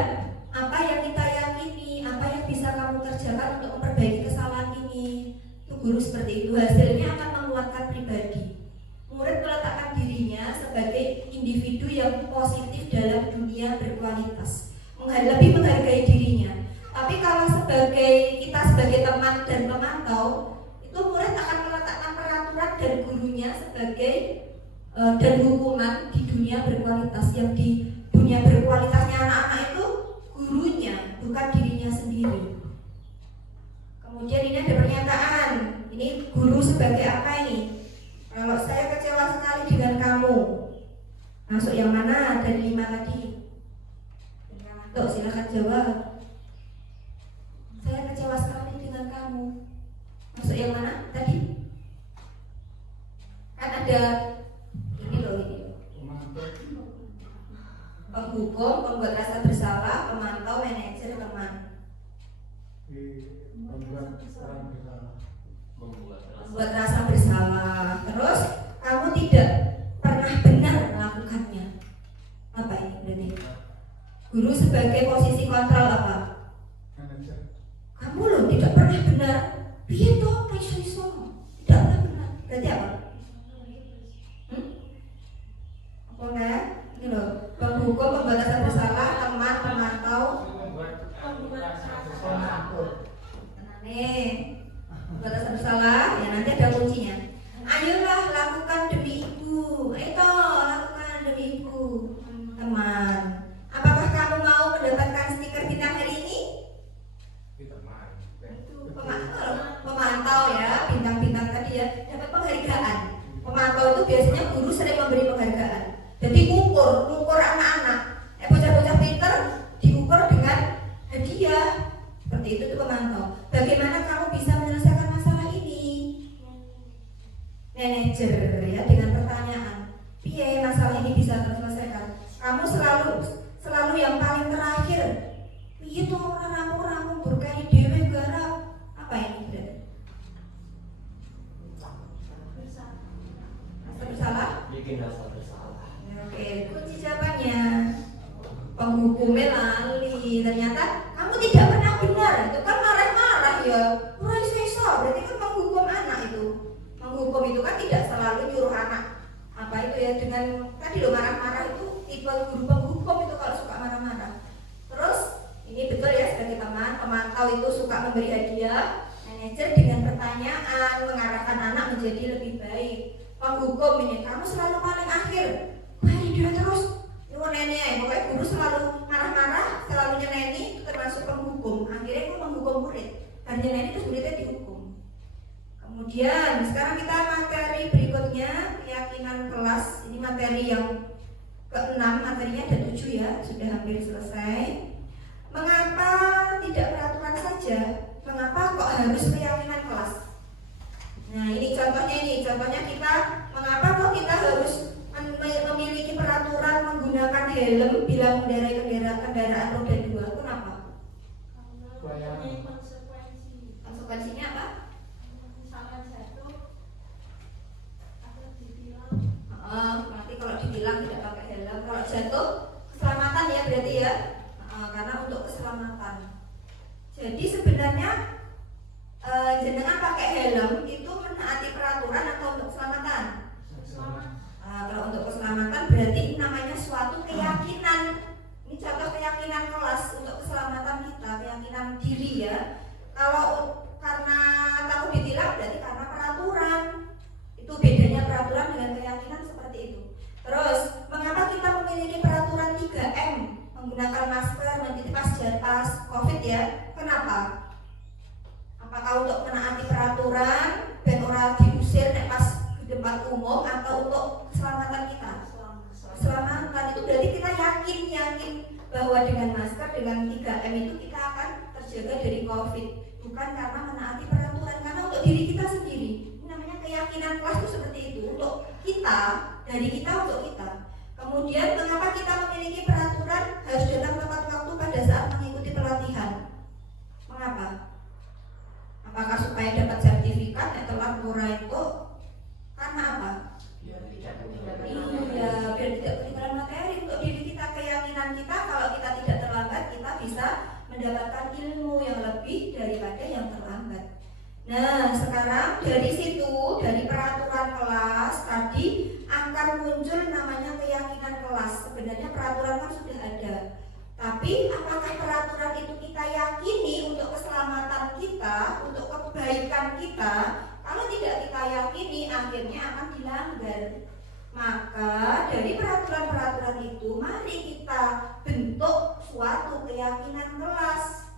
apa yang kita yakini, apa yang bisa kamu kerjakan untuk memperbaiki kesalahan ini. Itu guru seperti itu. Hasilnya akan menguatkan pribadi. Murid meletakkan dirinya sebagai individu yang positif dalam dunia berkualitas, lebih menghargai dirinya. Tapi kalau kita sebagai teman dan pemantau, itu murid akan meletakkan peraturan dan gurunya sebagai dan hukuman di dunia berkualitas. Yang di dunia berkualitasnya anak-anak itu gurunya, bukan dirinya sendiri. Kemudian ini ada pernyataan, ini guru sebagai apa ini? Kalau saya kecewa sekali dengan kamu, masuk yang mana dari 5 tadi? Tuh, silakan jawab. Saya kecewa sekali dengan kamu. Masuk yang mana tadi? Kan ada ini loh. Penghukum, pembuat rasa bersalah, pemantau, manajer, teman. Membuat rasa bersalah. Terus kamu tidak pernah benar melakukannya. Apa ini berarti? Guru sebagai posisi kontrol apa? Kamu loh tidak pernah benar. Iya toh, iso. Tidak pernah benar. Berarti apa? Apa enggak? Ini loh, penghukum, pembatasan bersalah, teman, pemantau, pembatasan bersalah. Ya nanti ada kuncinya. Ayolah lakukan demi ibu. Itu lakukan demi ibu. Teman, apakah kamu mau mendapatkan stiker bintang hari ini? Pemantau ya, bintang-bintang tadi ya, dapat penghargaan. Pemantau itu biasanya guru sering memberi penghargaan. Jadi ngukur anak-anak. Bocah-bocah pinter diukur dengan hadiah. Seperti itu tuh pemantau. Bagaimana kamu bisa menyelesaikan masalah ini? Manajer ya, dengan pertanyaan. Piye masalah ini bisa terselesaikan? Kamu selalu yang paling terakhir. Piye tuh orang rampung berkali dewe garap. Apa ini berarti? Rasa bersalah? Bikin rasa bersalah. Oke, kunci jawabannya penghukumnya lali. Ternyata kamu tidak pernah benar. Itu kan marah-marah ya. Mulai sesa, berarti kan menghukum anak itu. Menghukum itu kan tidak selalu nyuruh anak apa itu ya, dengan tadi lo marah-marah itu tipe guru penghukum itu kalau suka marah-marah. Terus ini betul ya, sebagai teman pemantau itu suka memberi hadiah. Manajer dengan pertanyaan mengarahkan anak menjadi lebih baik. Penghukum ini kamu selalu paling akhir. Bari dia terus nyuwun nenek. Pokoknya guru selalu marah-marah, selalu nyeneni, itu termasuk penghukum. Akhirnya itu menghukum murid. Dan nyeneni terus muridnya dihukum. Kemudian sekarang kita materi berikutnya, keyakinan kelas. Ini materi yang ke-6, materinya ada 7 ya, sudah hampir selesai. Mengapa tidak peraturan saja? Mengapa kok harus keyakinan kelas? Nah ini contohnya kita mengapa kok kita harus memiliki peraturan menggunakan helm bila mengendarai kendaraan roda 2? Kenapa? Konsekuensinya apa? Misalkan jatuh atau ditilang. Nanti kalau ditilang tidak pakai helm, kalau jatuh keselamatan ya berarti ya, karena untuk keselamatan. Jadi sebenarnya jenengan pakai helm itu menaati peraturan atau untuk keselamatan? Kalau untuk keselamatan berarti namanya suatu keyakinan. Ini contoh keyakinan kelas untuk keselamatan kita, keyakinan diri ya. Kalau karena takut ditilang berarti karena peraturan. Itu bedanya peraturan dengan keyakinan seperti itu. Terus, mengapa kita memiliki peraturan 3M? Menggunakan masker, mencuci pas COVID ya. Kenapa? Apakah untuk menaati peraturan dan orang diusir pas di tempat umum atau untuk keselamatan kita? Keselamatan itu berarti kita yakin bahwa dengan masker, dengan 3M itu kita akan terjaga dari COVID. Bukan karena menaati peraturan, karena untuk diri kita sendiri. Ini namanya keyakinan kelas itu seperti itu. Untuk kita, dari kita untuk kita. Kemudian mengapa kita memiliki peraturan harus datang tepat waktu pada saat mengikuti pelatihan? Mengapa? mendapatkan ilmu yang lebih daripada yang terlambat. Nah, sekarang dari situ, dari peraturan kelas tadi akan muncul namanya keyakinan kelas. Sebenarnya peraturan kan sudah ada, tapi apakah peraturan itu kita yakini untuk keselamatan kita, untuk kebaikan kita? Kalau tidak kita yakini, akhirnya akan dilanggar. Maka dari peraturan-peraturan itu, mari kita bentuk suatu keyakinan kelas.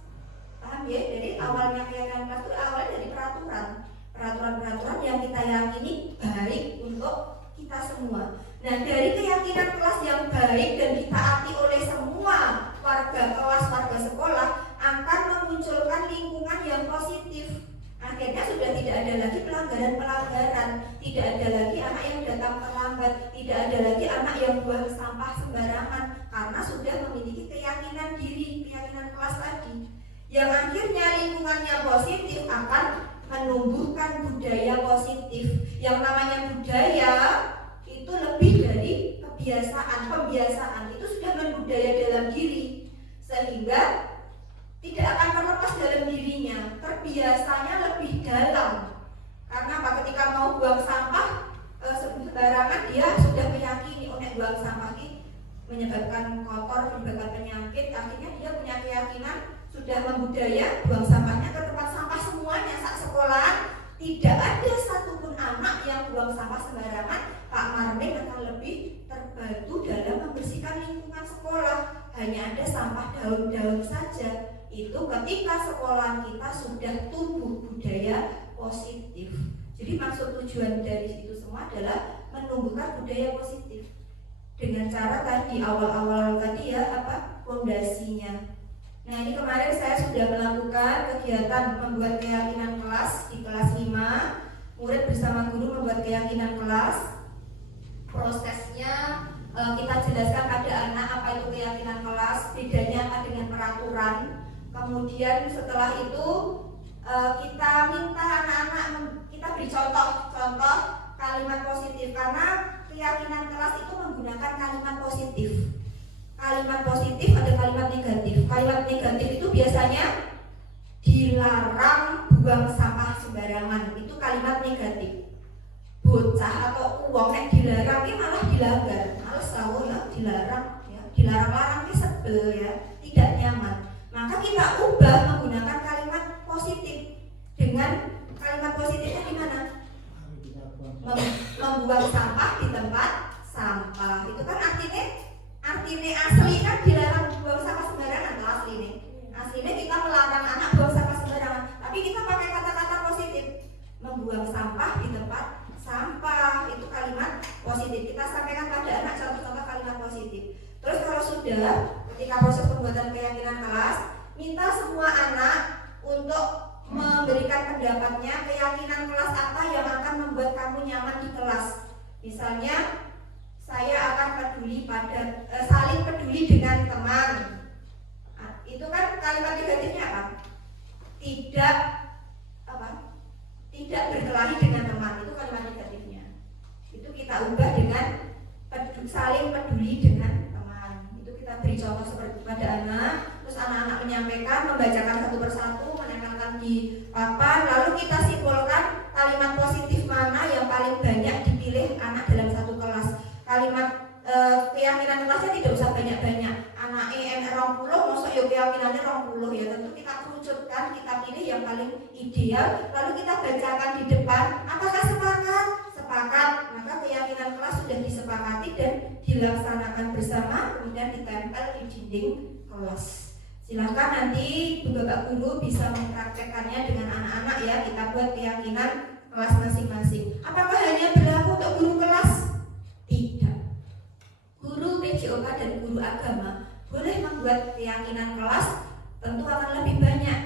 Paham ya? Jadi awalnya keyakinan kelas itu awal dari peraturan-peraturan yang kita yakini baik untuk kita semua. Nah, dari keyakinan kelas yang baik dan ditaati oleh semua warga kelas, warga sekolah, akan memunculkan lingkungan yang positif. Akhirnya sudah tidak ada lagi pelanggaran-pelanggaran, tidak ada lagi anak yang datang terlambat, tidak ada lagi anak yang buang sampah sembarangan, karena sudah memiliki keyakinan diri, keyakinan kelas tadi. Yang akhirnya lingkungannya positif akan menumbuhkan budaya positif. Yang namanya budaya itu lebih dari pembiasaan itu sudah membudaya dalam diri, sehingga tidak akan terlepas dalam dirinya, terbiasanya lebih dalam. Karena apa? Ketika mau buang sampah sembarangan, dia sudah meyakini buang sampah ini menyebabkan kotor, menyebabkan penyakit. Akhirnya dia punya keyakinan, sudah membudaya buang sampahnya ke tempat sampah semuanya. Saat sekolahan tidak ada satupun anak yang buang sampah sembarangan. Pak Marmin akan lebih terbantu dalam membersihkan lingkungan sekolah. Hanya ada sampah daun-daun saja. Itu ketika sekolahan kita sudah tumbuh budaya positif. Jadi maksud tujuan dari itu semua adalah menumbuhkan budaya positif dengan cara tadi awal-awal tadi ya fondasinya. Nah, ini kemarin saya sudah melakukan kegiatan membuat keyakinan kelas di kelas 5. Murid bersama guru membuat keyakinan kelas. Prosesnya kita jelaskan pada anak apa itu keyakinan kelas, bedanya apa dengan peraturan. Kemudian setelah itu kita minta anak-anak, kita beri contoh kalimat positif, karena keyakinan kelas itu menggunakan kalimat positif. Kalimat positif ada kalimat negatif. Kalimat negatif itu biasanya dilarang buang sampah sembarangan, itu kalimat negatif. Bocah atau uang yang dilarang ini malah dilanggar, males tahu ya, dilarang-larang ini sebel ya, tidak nyaman. Maka kita ubah menggunakan kalimat positif. Dengan kalimat positifnya di mana? Membuang sampah di tempat sampah. Itu kan artinya asli kan dilarang buang sampah sembarangan tuh aslinya. Aslinya kita melarang anak buang sampah sembarangan, tapi kita pakai kata-kata positif. Membuang sampah di tempat sampah, itu kalimat positif. Kita sampaikan pada anak contoh-contoh kalimat positif. Terus kalau sudah ketika proses pembuatan keyakinan kelas, minta semua anak untuk memberikan pendapatnya, keyakinan kelas apa yang akan membuat kamu nyaman di kelas. Misalnya, saya akan saling peduli dengan teman. Nah, itu kan kalimat negatifnya apa? Tidak berkelahi dengan teman, itu kalimat negatifnya. Itu kita ubah dengan saling peduli dengan teman. Itu kita beri contoh seperti pada anak. Terus anak-anak menyampaikan, membacakan satu persatu, menempelkan di papan. Lalu kita simpulkan kalimat positif mana yang paling banyak dipilih anak dalam satu kelas. Kalimat keyakinan kelasnya tidak usah banyak-banyak. Anak EN 20, maksud ya keyakinannya 20 ya. Tentu kita kerucutkan, kita pilih yang paling ideal. Lalu kita bacakan di depan. Apakah sepakat? Sepakat. Maka keyakinan kelas sudah disepakati dan dilaksanakan bersama, kemudian ditempel di dinding kelas. Silahkan nanti Bapak Guru bisa mempraktekannya dengan anak-anak ya. Kita buat keyakinan kelas masing-masing. Apakah hanya berlaku untuk guru kelas? Tidak. Guru PJOK dan guru agama boleh membuat keyakinan kelas, tentu akan lebih banyak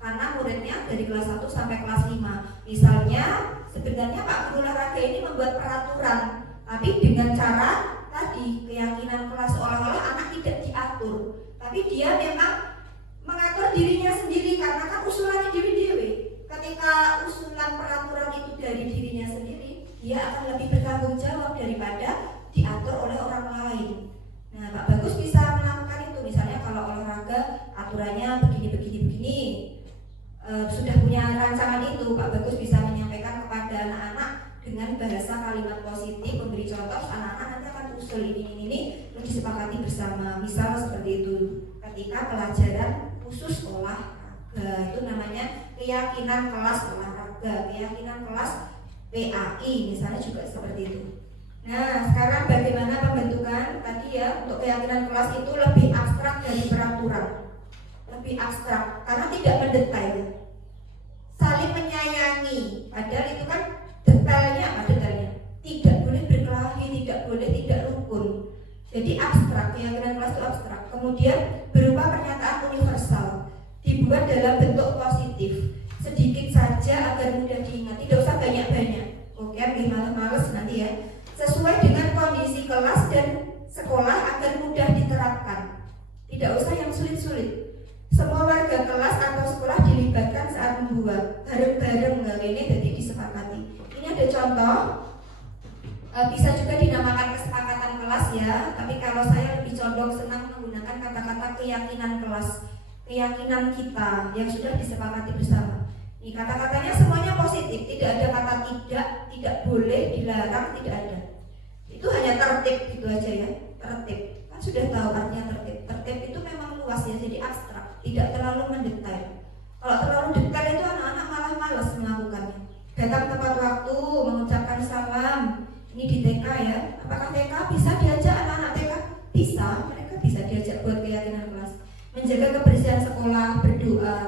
karena muridnya dari kelas 1 sampai kelas 5. Misalnya sebenarnya Pak Guru olahraga ini membuat peraturan, tapi dengan cara tadi keyakinan kelas seolah-olah anak tidak diatur, tapi dia memang mengatur dirinya sendiri karena kan usulannya dewi-dewi. Ketika usulan peraturan itu dari dirinya sendiri, dia akan lebih bertanggung jawab daripada diatur oleh orang lain. Nah, Pak Bagus bisa melakukan itu, misalnya kalau olahraga aturannya begini. Sudah punya rancangan itu, Pak Bagus bisa menyampaikan kepada anak-anak dengan bahasa kalimat positif, memberi contoh, anak-anak nanti akan usul ini disepakati bersama. Misal seperti itu, ketika pelajaran khusus olahraga, itu namanya keyakinan kelas olahraga, keyakinan kelas PAI misalnya juga seperti itu. Nah, sekarang bagaimana pembentukan tadi ya, untuk keyakinan kelas itu lebih abstrak dari peraturan, lebih abstrak karena tidak mendetail, saling menyayangi, padahal itu kan detailnya apa detailnya? Tidak boleh berkelahi, tidak boleh tidak rukun. Jadi abstrak, keyakinan kelas itu abstrak. Kemudian berupa pernyataan universal, dibuat dalam bentuk positif, sedikit saja agar mudah diingat, tidak usah banyak-banyak. Oke, males nanti ya. Sesuai dengan kondisi kelas dan sekolah agar mudah diterapkan. Tidak usah yang sulit-sulit. Semua warga kelas atau sekolah dilibatkan saat membuat, bareng-bareng ini jadi disepakati. Ini ada contoh, bisa juga dinamakan kesepakatan kelas ya. Tapi kalau saya lebih condong senang menggunakan kata-kata keyakinan kelas, keyakinan kita yang sudah disepakati bersama. Ini kata-katanya semuanya positif, tidak ada kata tidak boleh, dilarang, tidak ada. Itu hanya tertib gitu aja ya, tertib. Kan sudah tahu artinya tertib. Tertib itu memang luas ya, jadi abstrak, tidak terlalu mendetail. Kalau terlalu detail itu anak-anak malah malas melakukannya. Datang tepat waktu, mengucapkan salam. Ini di TK ya. Apakah TK bisa diajak anak-anak TK? Bisa, mereka bisa diajak buat keyakinan kelas. Menjaga kebersihan sekolah, berdoa.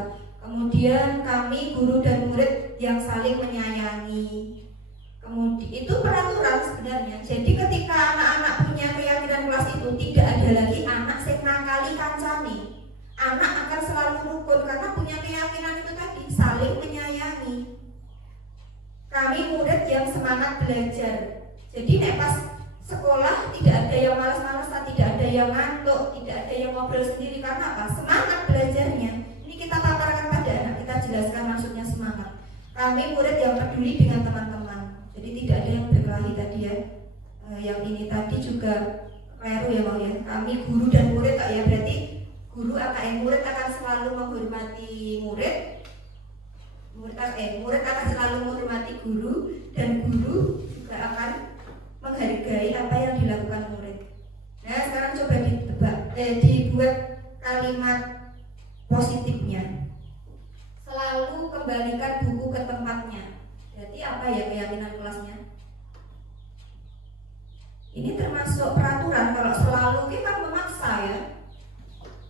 Kemudian kami guru dan murid yang saling menyayangi. Kemudian itu peraturan sebenarnya. Jadi ketika anak-anak punya keyakinan kelas itu, tidak ada lagi anak sing nakali kancane. Anak akan selalu rukun karena punya keyakinan itu tadi, saling menyayangi. Kami murid yang semangat belajar. Jadi nek pas sekolah tidak ada yang malas-malasan, tidak ada yang ngantuk, tidak ada yang ngobrol sendiri. Karena apa? Semangat belajarnya. Ini kita paparkan pada anak, kita jelaskan maksudnya semangat. Kami murid yang peduli dengan teman-teman. Jadi tidak ada yang berkelahi tadi ya. Yang ini tadi juga keliru ya Bang ya. Kami guru dan murid tak ya, berarti murid akan selalu menghormati murid. Murid akan selalu menghormati guru, dan guru juga akan menghargai apa yang dilakukan murid. Nah, sekarang coba dibuat kalimat positifnya. Selalu kembalikan buku ke tempatnya. Berarti apa ya keyakinan kelasnya? Ini termasuk peraturan. Kalau selalu kita kan memaksa ya.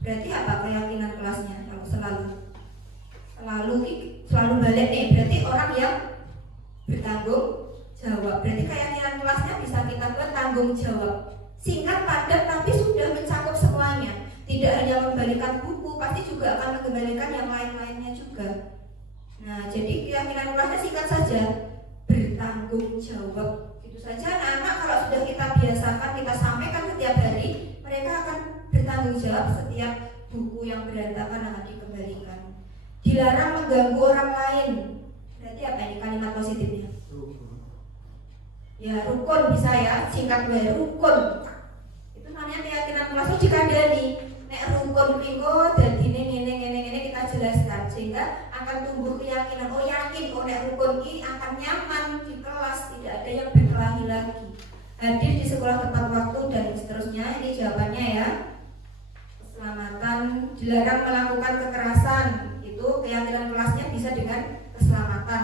Berarti apa keyakinan kelasnya? Kalau selalu balik nih. Berarti orang yang bertanggung jawab. Berarti keyakinan kelasnya bisa kita buat tanggung jawab. Singkat, padat, tapi sudah mencakup semuanya. Tidak hanya membalikan buku, pasti juga akan mengembalikan yang lain-lainnya juga. Nah, jadi keyakinan kelasnya singkat saja, bertanggung jawab. Itu saja anak-anak kalau sudah kita biasakan, kita sampaikan setiap hari, mereka akan bertanggung jawab setiap buku yang berantakan akan dikembalikan. Dilarang mengganggu orang lain. Berarti apa ini kalimat positifnya? Ya, rukun bisa ya, singkat gue rukun. Itu namanya keyakinan kelasnya dikandani. Nek rukun minggu dan ini kita jelaskan sehingga akan tumbuh keyakinan. Oh yakin, nek rukun ini akan nyaman di kelas, tidak ada yang berkelahi lagi. Hadir di sekolah tepat waktu dan seterusnya. Ini jawabannya ya. Keselamatan, dilarang melakukan kekerasan. Itu keyakinan kelasnya bisa dengan keselamatan.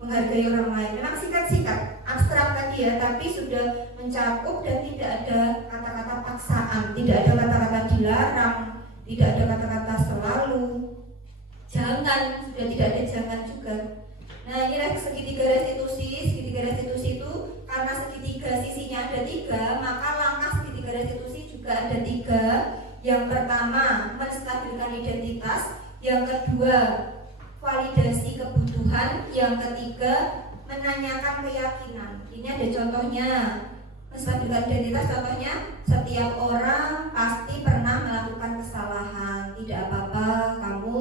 Menghargai orang lain. Memang singkat-singkat, abstrak tadi ya, tapi sudah mencakup dan tidak ada kata-kata paksaan, tidak ada kata-kata dilarang, tidak ada kata-kata selalu, jangan, sudah tidak ada jangan juga. Nah, inilah segitiga restitusi itu karena segitiga sisinya ada 3, maka langkah segitiga restitusi juga ada 3. Yang pertama, menstabilkan identitas. Yang kedua, validasi kebutuhan. Yang ketiga, menanyakan keyakinan. Ini ada contohnya. Menstabilkan identitas contohnya, setiap orang pasti pernah melakukan kesalahan. Tidak apa-apa kamu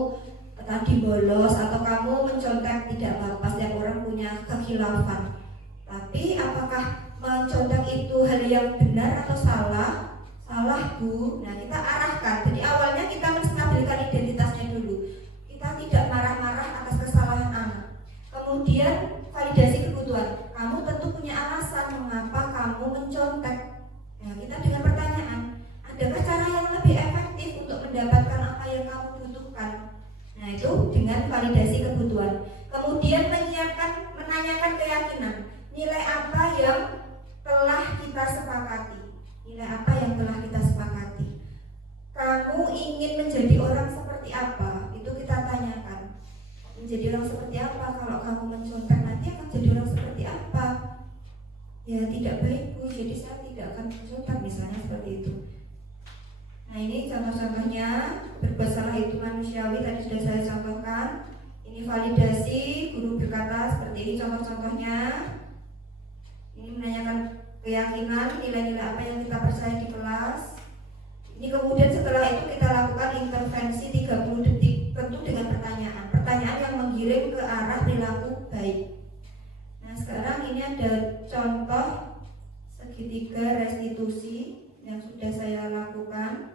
tadi bolos atau kamu mencontek, tidak apa-apa, setiap orang punya kekhilafan. Tapi apakah mencontek itu hal yang benar atau salah? Salah Bu. Nah, kita arahkan. Jadi awalnya kita menstabilkan identitas dengan validasi kebutuhan. Kemudian menanyakan keyakinan. Nilai apa yang telah kita sepakati? Nilai apa yang telah kita sepakati? Kamu ingin menjadi orang seperti apa? Itu kita tanyakan. Menjadi orang seperti apa? Kalau kamu mencontek nanti akan jadi orang seperti apa? Ya tidak baik Bu, jadi saya tidak akan mencontek misalnya seperti itu. Nah ini contoh-contohnya, berbuat salah itu manusiawi, tadi sudah saya contohkan. Ini validasi, guru berkata seperti ini contoh-contohnya. Ini menanyakan keyakinan, nilai-nilai apa yang kita percaya di kelas. Ini kemudian setelah itu kita lakukan intervensi 30 detik, tentu dengan pertanyaan yang menggiring ke arah perilaku baik. Nah sekarang ini ada contoh segitiga restitusi yang sudah saya lakukan.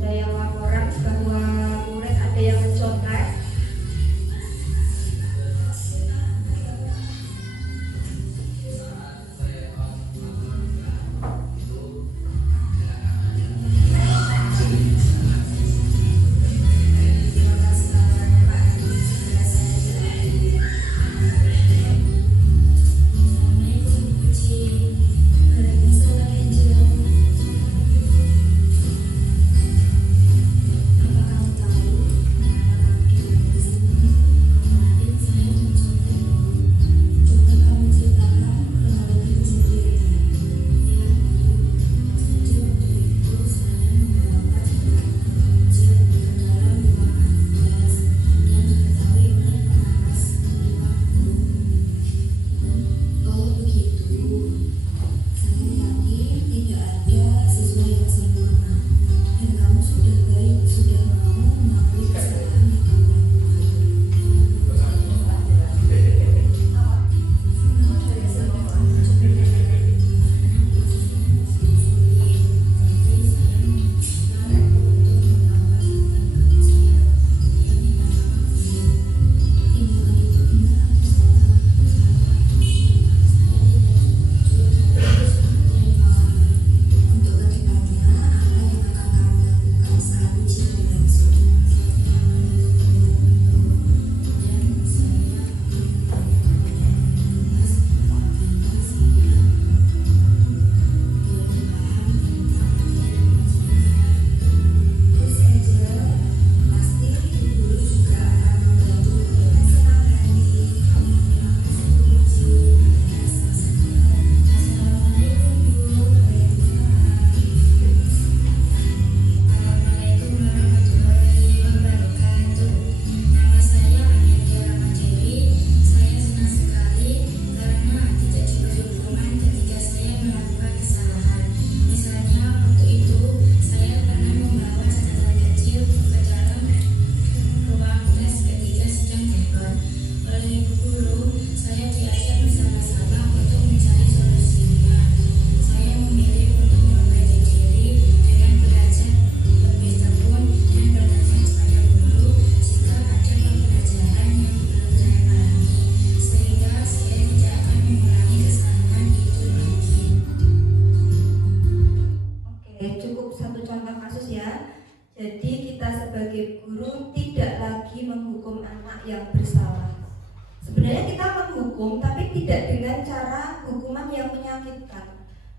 Ada yang laporan bahwa murid ada yang mencontek.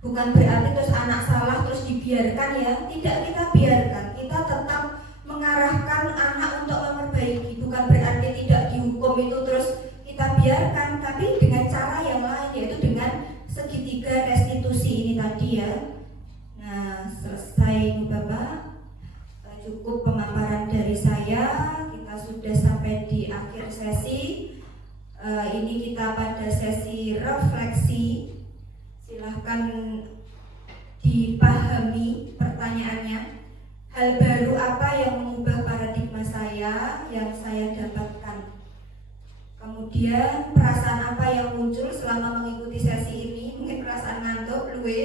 Bukan berarti terus anak salah terus dibiarkan ya, tidak kita biarkan, kita tetap mengarahkan anak untuk memperbaiki. Bukan berarti tidak dihukum itu terus kita biarkan, tapi dengan cara yang lain, yaitu dengan segitiga restitusi ini tadi ya. Nah selesai Bapak, cukup pemaparan dari saya, kita sudah sampai di akhir sesi. Ini kita pada sesi refleksi. Silahkan dipahami pertanyaannya. Hal baru apa yang mengubah paradigma saya yang saya dapatkan? Kemudian perasaan apa yang muncul selama mengikuti sesi ini? Mungkin perasaan ngantuk, luwe.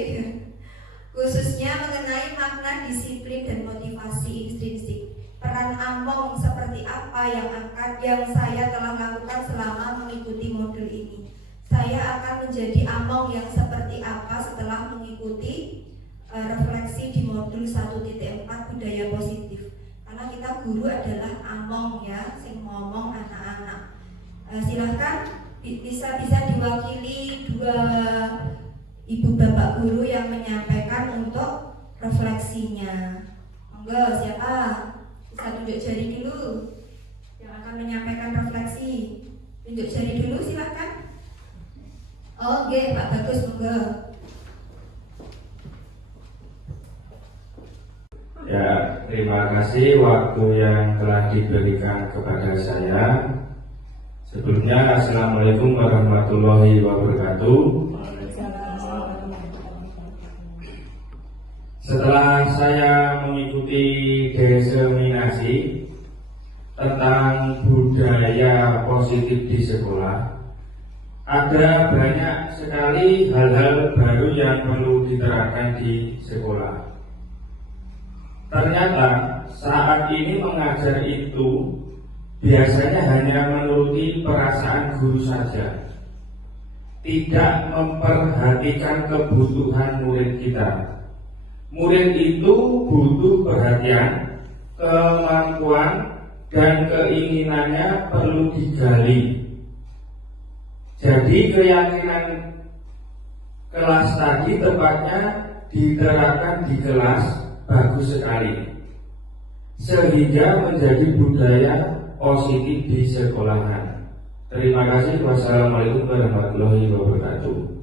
Khususnya mengenai makna disiplin dan motivasi intrinsik. Peran Among seperti apa yang saya telah lakukan selama mengikuti modul ini. saya akan menjadi among yang seperti apa setelah mengikuti refleksi di modul 1.4 budaya positif. Karena kita guru adalah among ya, sing ngomong anak-anak. Silahkan bisa diwakili dua ibu bapak guru yang menyampaikan untuk refleksinya. Monggo, siapa? Bisa tunjuk jari dulu yang akan menyampaikan refleksi. Tunjuk jari dulu, silahkan. Oke, Pak Bagus, monggo. Ya, terima kasih waktu yang telah diberikan kepada saya. Sebelumnya, Assalamualaikum warahmatullahi wabarakatuh. Setelah saya mengikuti diseminasi tentang budaya positif di sekolah, ada banyak sekali hal-hal baru yang perlu diterapkan di sekolah. Ternyata saat ini mengajar itu biasanya hanya menuruti perasaan guru saja, tidak memperhatikan kebutuhan murid kita. Murid itu butuh perhatian, kemampuan, dan keinginannya perlu digali. Jadi keyakinan kelas tadi tepatnya diterapkan di kelas bagus sekali, sehingga menjadi budaya positif di sekolahan. Terima kasih. Wassalamualaikum warahmatullahi wabarakatuh.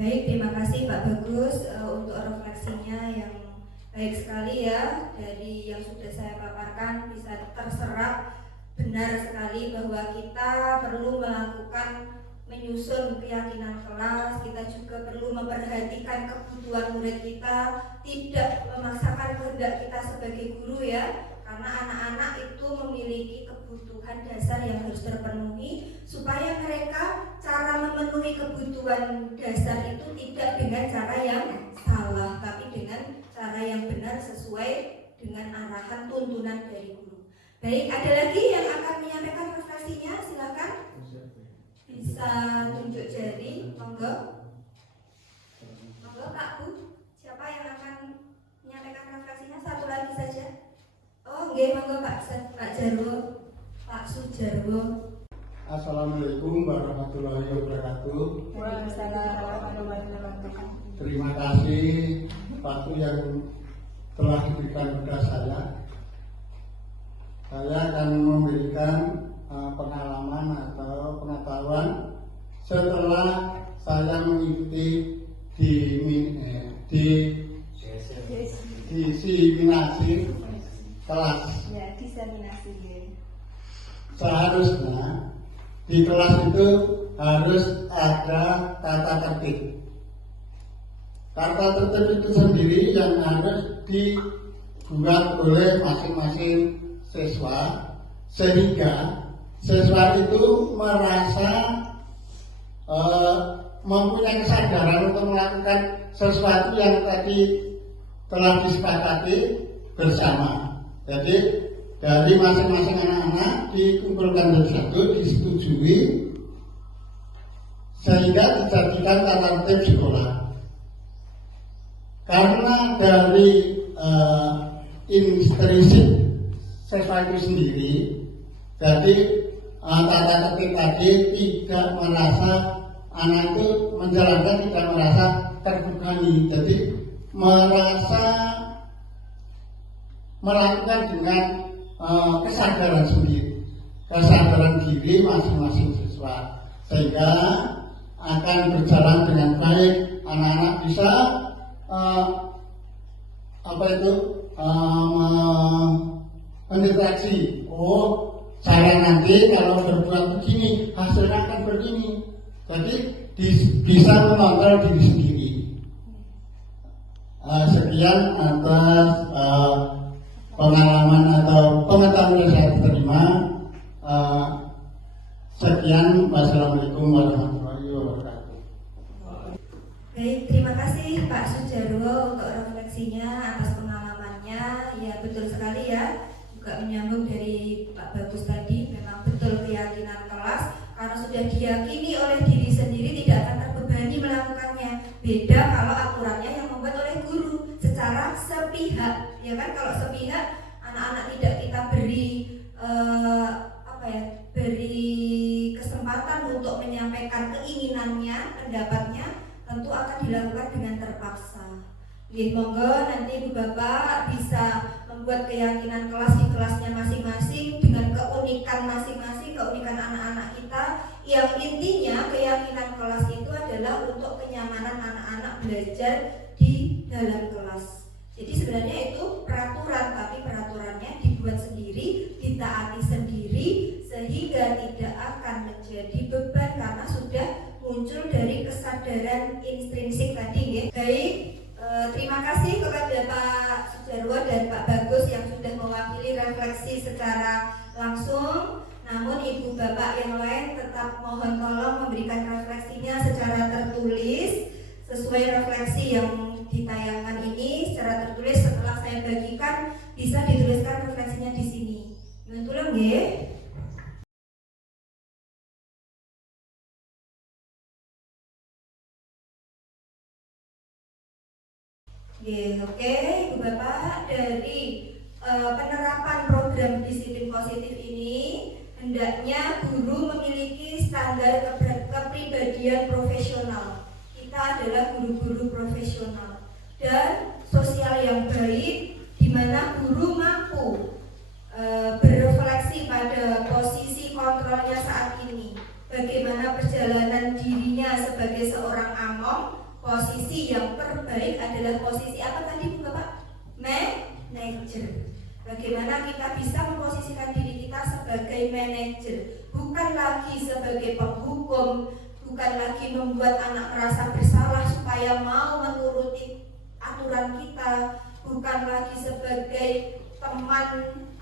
Baik, terima kasih Pak Bagus untuk refleksinya yang baik sekali ya. Dari yang sudah saya paparkan bisa terserap benar sekali bahwa kita perlu melakukan menyusun keyakinan kelas. Kita juga perlu memperhatikan kebutuhan murid kita, tidak memaksakan kehendak kita sebagai guru ya, karena anak-anak itu memiliki kebutuhan dasar yang harus terpenuhi, supaya mereka cara memenuhi kebutuhan dasar itu tidak dengan cara yang salah, tapi dengan cara yang benar sesuai dengan arahan tuntunan dari guru. Baik, ada lagi yang akan menyampaikan refleksinya? Silakan. Bisa tunjuk jari, monggo. Monggo Kak Bu, siapa yang akan menyampaikan refleksinya? Satu lagi saja. Oh, nggih, monggo Pak Jarwo, Pak Sujarwo. Assalamualaikum warahmatullahi wabarakatuh. Waalaikumsalam warahmatullahi wabarakatuh. Terima kasih waktu yang telah diberikan kepada saya. Saya akan memberikan pengalaman atau pengetahuan setelah saya mengikuti diseminasi kelas. Ya, diseminasi. Seharusnya di kelas itu harus ada tata tertib. Tata tertib itu sendiri yang harus dibuat oleh masing-masing siswa, sehingga siswa itu merasa mempunyai kesadaran untuk melakukan sesuatu yang tadi telah disepakati bersama. Jadi dari masing-masing anak-anak dikumpulkan bersatu, disetujui, sehingga dijadikan tata tertib sekolah. Karena dari instruksi siswa itu sendiri, jadi tata tertib tadi tidak merasa anak itu menjalankan, tidak merasa terbebani, jadi merasa melakukan dengan kesadaran sendiri, kesadaran diri masing-masing siswa, sehingga akan berjalan dengan baik. Anak-anak bisa mendeteksi, oh saya nanti kalau berbuat begini hasilnya akan begini, jadi bisa mengontrol diri sendiri. Sekian atas pengalaman atau pengetahuan yang saya terima. Sekian, wassalamualaikum warahmatullahi wabarakatuh. Baik, terima kasih Pak Sujarwo untuk refleksinya atas pengalamannya. Ya, betul sekali ya. Juga menyambung dari Pak Bagus tadi, memang betul keyakinan kelas, karena sudah diyakini oleh diri sendiri, Beda kalau aturannya yang membuat oleh guru secara sepihak, ya kan? Kalau sepihak anak-anak tidak kita beri beri kesempatan untuk menyampaikan keinginannya, pendapatnya, tentu akan dilakukan dengan terpaksa. Monggo nanti Ibu Bapak bisa membuat keyakinan kelas di kelasnya masing-masing dengan keunikan masing-masing, keunikan anak-anak kita, yang intinya keyakinan kelas itu adalah untuk kenyamanan anak-anak belajar di dalam kelas. Jadi sebenarnya itu peraturan, tapi peraturannya dibuat sendiri, ditaati sendiri, sehingga tidak akan menjadi beban karena sudah muncul dari kesadaran intrinsik tadi ya. Baik, terima kasih kepada Pak Sujarwo dan Pak Bagus yang sudah mewakili refleksi secara langsung. Namun Ibu Bapak yang lain tetap mohon tolong memberikan refleksinya secara tertulis sesuai refleksi yang ditayangkan ini secara tertulis. Setelah saya bagikan bisa dituliskan refleksinya di sini. Tolong nggih. Oke, Ibu Bapak, dari penerapan program disiplin positif ini hendaknya guru memiliki standar kepribadian profesional. Kita adalah guru-guru profesional dan sosial yang baik, di mana guru mampu berefleksi pada posisi kontrolnya saat ini. Bagaimana perjalanan dirinya sebagai seorang among. Posisi yang terbaik adalah posisi apa tadi Bu Bapak? Manager. Bagaimana kita bisa memposisikan diri kita sebagai manajer, bukan lagi sebagai penghukum, bukan lagi membuat anak merasa bersalah supaya mau menuruti aturan kita, bukan lagi sebagai teman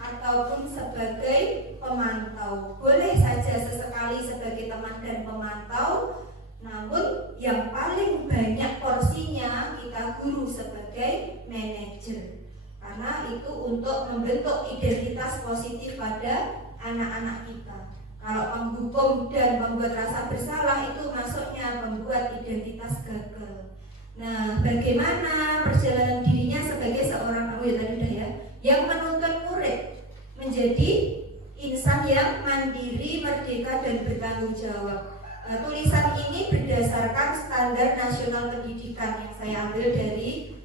ataupun sebagai pemantau. Boleh saja sesekali sebagai teman dan pemantau, namun yang paling banyak porsinya kita guru sebagai manajer, karena itu untuk membentuk identitas positif pada anak-anak kita. Kalau menghukum dan membuat rasa bersalah itu masuknya membuat identitas gagal. Nah, bagaimana perjalanan dirinya sebagai seorang yang menuntun murid menjadi insan yang mandiri, merdeka, dan bertanggung jawab. Tulisan ini berdasarkan standar nasional pendidikan yang saya ambil dari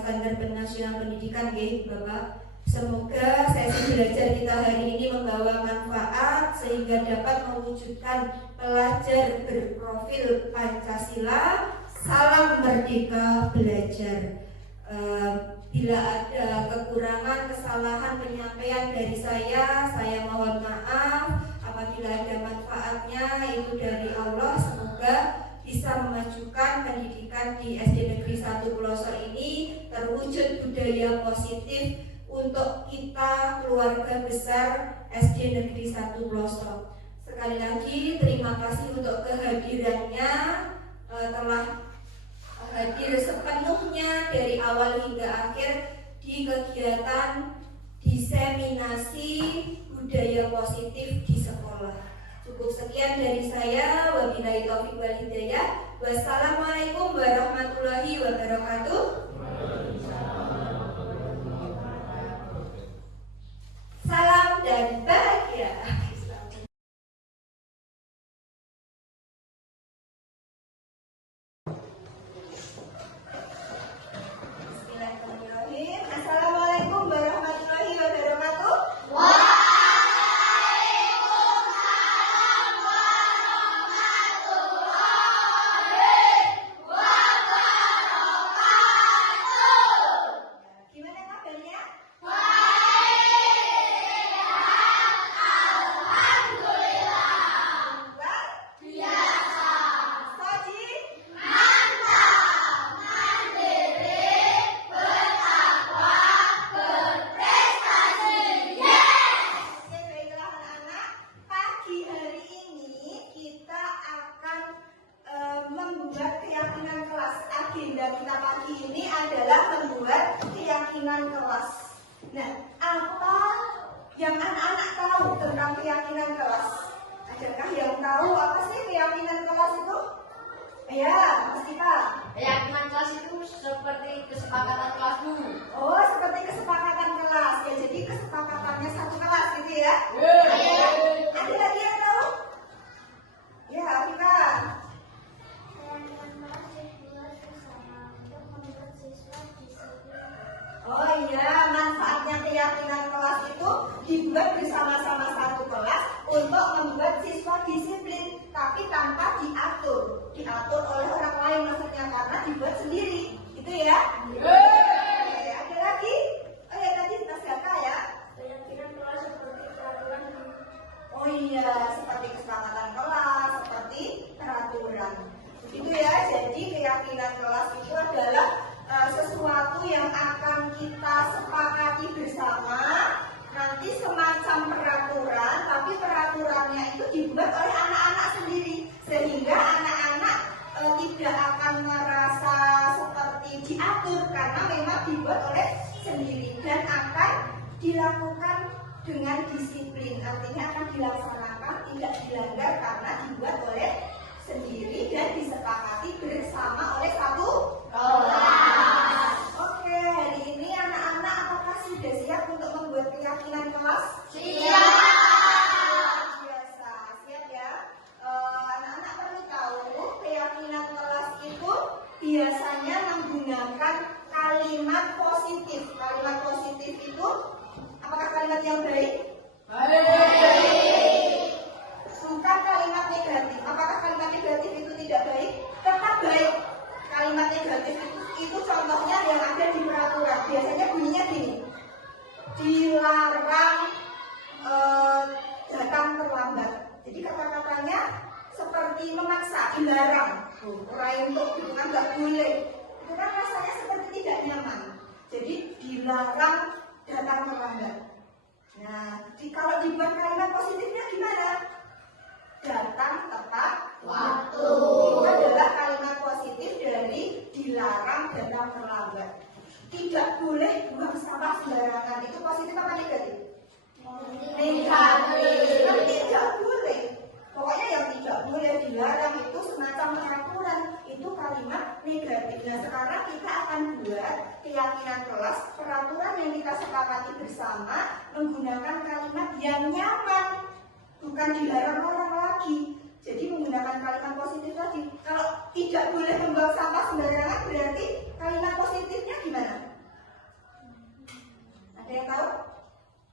standar nasional pendidikan, ya Bapak. Semoga sesi belajar kita hari ini membawa manfaat sehingga dapat mewujudkan pelajar berprofil Pancasila. Salam merdeka belajar. Bila ada kekurangan, kesalahan penyampaian dari saya mohon maaf. Apabila ada manfaatnya, itu dari Allah. Semoga bisa memajukan pendidikan di SD Negeri 1 Pelosok ini terwujud budaya positif untuk kita keluarga besar SD Negeri 1 Pelosok. Sekali lagi terima kasih untuk kehadirannya, telah hadir sepenuhnya dari awal hingga akhir di kegiatan diseminasi budaya positif di sekolah. Cukup sekian dari saya. Wabillahi taufiq wal hidayah. Wassalamualaikum warahmatullahi wabarakatuh. Salam dan bahagia. Bismillahirrahmanirrahim. Assalamualaikum warahmatullahi wabarakatuh. Gimana kabarnya? Membuat keyakinan kelas. Agenda kita pagi ini adalah membuat keyakinan kelas. Nah, apa yang anak-anak tahu tentang keyakinan kelas? Adakah yang tahu apa sih keyakinan kelas itu? Ya, Mas Kita. keyakinan kelas itu adalah sesuatu yang akan kita sepakati bersama, nanti semacam peraturan, tapi peraturannya itu dibuat oleh anak-anak sendiri, sehingga anak-anak tidak akan merasa seperti diatur karena memang dibuat oleh sendiri dan akan dilakukan dengan disiplin, artinya akan dilaksanakan, tidak dilanggar karena dibuat oleh sendiri dan disepakati bersama oleh satu kelas. Oke, hari ini anak-anak apakah sudah siap untuk membuat keyakinan kelas? Siap. Biasa, siap ya. Anak-anak perlu tahu keyakinan kelas itu biasanya menggunakan kalimat positif. Kalimat positif itu apakah kalimat yang baik? Baik. Bukan kalimat negatif. Apakah kalimat negatif itu tidak baik? Tetap baik. Kalimat negatif itu contohnya yang ada di peraturan. Biasanya bunyinya gini. Dilarang datang terlambat. Jadi kata-katanya seperti memaksa, dilarang. Orang itu kan nggak boleh. Itu kan rasanya seperti tidak nyaman. Jadi dilarang datang terlambat. Nah, kalau dibuat kalimat positifnya gimana? Datang tepat waktu. Itu adalah kalimat positif dari dilarang datang terlambat. Tidak boleh buang sampah sembarangan. Itu positif apa negatif? Negatif. Tidak boleh. Pokoknya yang tidak boleh dilarang itu semacam peraturan. Itu kalimat negatif. Nah, sekarang kita akan buat keyakinan kelas, peraturan yang kita sepakati bersama menggunakan kalimat yang nyaman. Bukan dilarang orang lagi. Jadi menggunakan kalimat positif lagi. Kalau tidak boleh membuang sampah sembarangan berarti kalimat positifnya gimana? Ada yang tahu?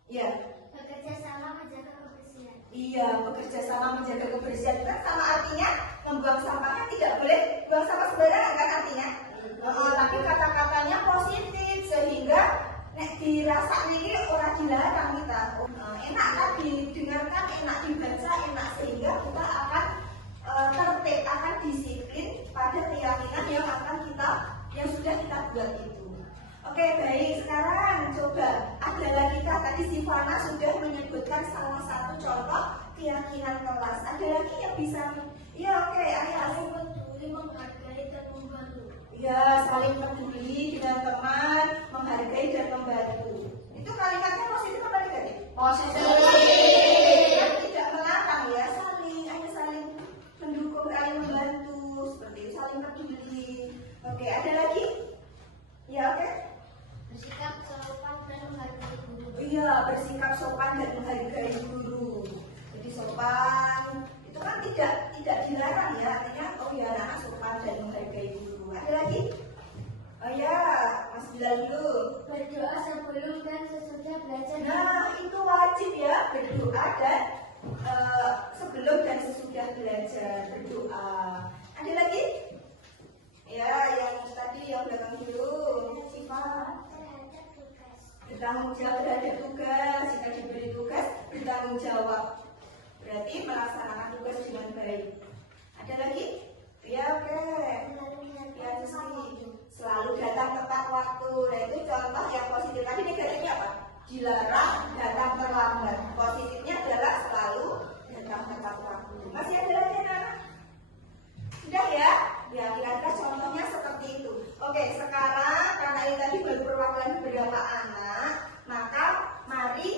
Iya. Bekerja sama menjaga kebersihan. Iya, bekerja sama menjaga kebersihan kan sama artinya membuang sampahnya tidak boleh buang sampah sembarangan kan artinya. Tapi kata-katanya positif sehingga dirasa ini orang dilarang kita. Enak kan didengarkan, enak dibaca, enak sehingga kita akan tertib, akan disiplin pada keyakinan yang sudah kita buat itu. Oke, baik. Sekarang coba ada lagi kak, tadi Sivana sudah menyebutkan salah satu contoh keyakinan kelas. Ada lagi yang bisa? Iya, oke. Saling peduli, menghargai dan membantu. Ya, saling peduli dengan teman, menghargai dan membantu. Itu kalimatnya positif apa negatif? Positif. Yang tidak melarang ya, saling mendukung, saling membantu, seperti itu, saling peduli. Oke, ada lagi? Ya, oke. Bersikap sopan dan menghargai guru. Iya, bersikap sopan dan menghargai guru. Jadi sopan itu kan tidak dilarang ya, artinya oh ya anak sopan dan menghargai guru. Ada lagi? Oh ya, Mas Bilal dulu. Berdoa sebelum dan sesudah belajar. Nah, itu wajib ya, berdoa dan sebelum dan sesudah belajar berdoa. Ada lagi? Ya, yang tadi yang belakang dulu, Siva. Bertanggung jawab terhadap tugas. Jika diberi tugas, bertanggung jawab. Berarti melaksanakan tugas dengan baik. Ada lagi? Ya, oke. Ya, selalu datang tepat waktu. Nah, itu contoh yang positif. Tadi negatifnya apa? Dilarang datang terlambat. Positifnya adalah selalu datang tepat waktu. Masih ada lagi anak-anak? Sudah ya? Ya, kira-kira contohnya seperti itu. Oke, sekarang karena ini tadi baru perwakilan beberapa anak, maka mari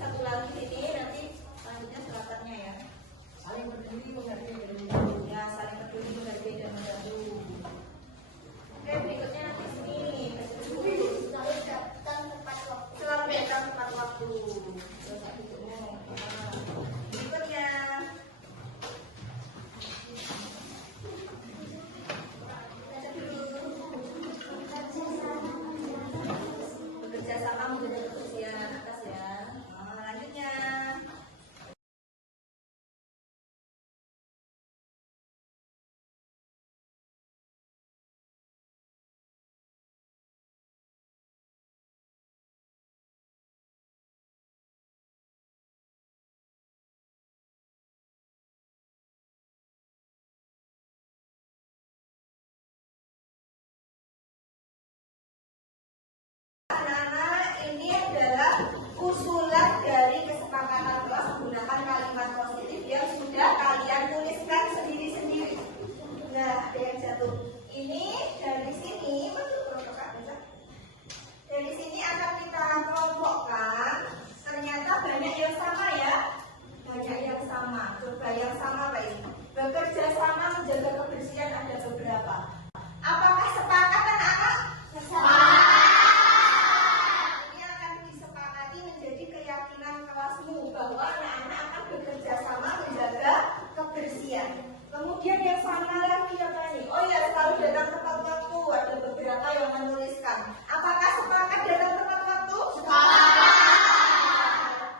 satu lagi sini nanti selanjutnya serapannya ya. Saling peduli menghargai dan membantu. Ya, saling peduli menghargai dan membantu. Oke, berikutnya nanti sini Selalu datang tepat waktu. selalu datang tepat waktu. Berikutnya baca dulu. Bekerja sama menjaga kebersihan atas ya. Lanjutnya. Anak-anak, ini adalah usulan dari kesepakatan kelas menggunakan kalimat positif yang sudah kalian tuliskan sendiri-sendiri. Nah, ada yang jatuh. Ini dari sini, dari sini akan kita kelompokkan. Ternyata banyak yang sama ya. Banyak yang sama. Coba yang sama apa ini? Bekerja sama menjaga kebersihan ada beberapa. Apakah sepakat anak-anak? Ini akan disepakati menjadi keyakinan kelasmu bahwa anak-anak akan bekerja sama menjaga kebersihan. Kemudian yang sama lagi apa nih? Oh ya, selalu datang tepat waktu. Ada beberapa yang menuliskan. Apakah sepakat datang tepat waktu? Sepakat.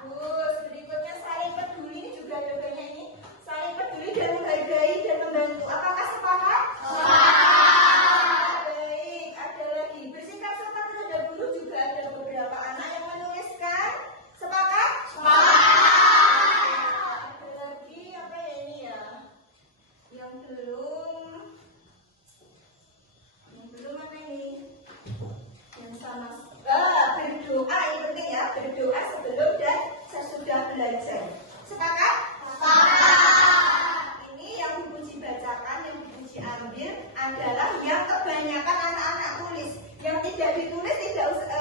Bagus. Berikutnya saling peduli, ini juga ada banyak ini. Saling peduli dan menghargai dan membantu. Apakah sepakat? Sepakat. Baik. Ada lagi. Bersikap serta tidak dulu juga ada beberapa anak yang menuliskan. Sepakat? Sepakat. Ada lagi apa ya ini ya? Yang belum apa ini? Yang sama berdoa, ini penting ya, berdoa sebelum dan sesudah belajar. Sepakat? Sepakat. Ini yang dipuji bacakan, yang dipuji ambil adalah yang kebanyakan anak-anak tulis. Yang tidak ditulis,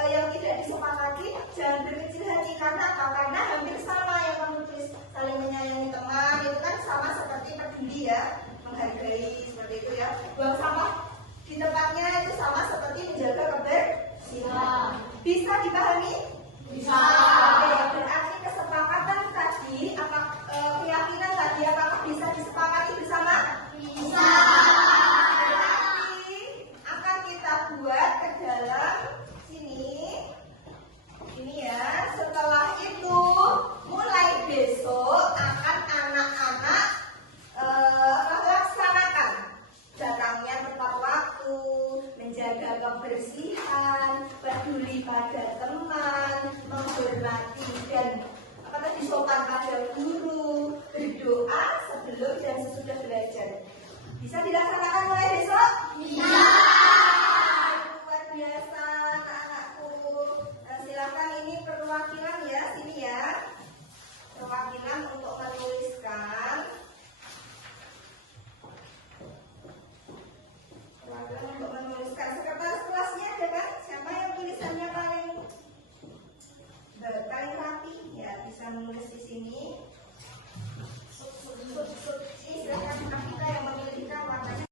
yang tidak disepakati, jangan berkecil hati. Karena apa? Karena hampir sama yang kamu tulis. Saling menyayangi teman, itu kan sama seperti peduli ya, menghargai seperti itu ya. Buang sampah di tempatnya itu sama seperti menjaga kebersihan. Bisa dipahami? Bisa. Oke, berarti kesepakatan tadi, keyakinan tadi apakah bisa disepakati bersama? Bisa. Berarti akan kita buat ke dalam sini. Ini ya. Setelah itu mulai besok akan anak-anak melaksanakan datangnya tepat waktu, menjaga kebersihan, peduli pada teman, menghormati dan sopan pada guru, berdoa sebelum dan sesudah belajar. Bisa dilaksanakan mulai besok? Bisa. Luar biasa anak-anakku. Silakan ini perwakilan ya, sini ya. Perwakilan untuk menuliskan. Untuk menuliskan sekretaris kelasnya ada kan? Siapa yang tulisannya paling rapi? Ya bisa menulis di sini. Silakan kita yang memilihkan warnanya.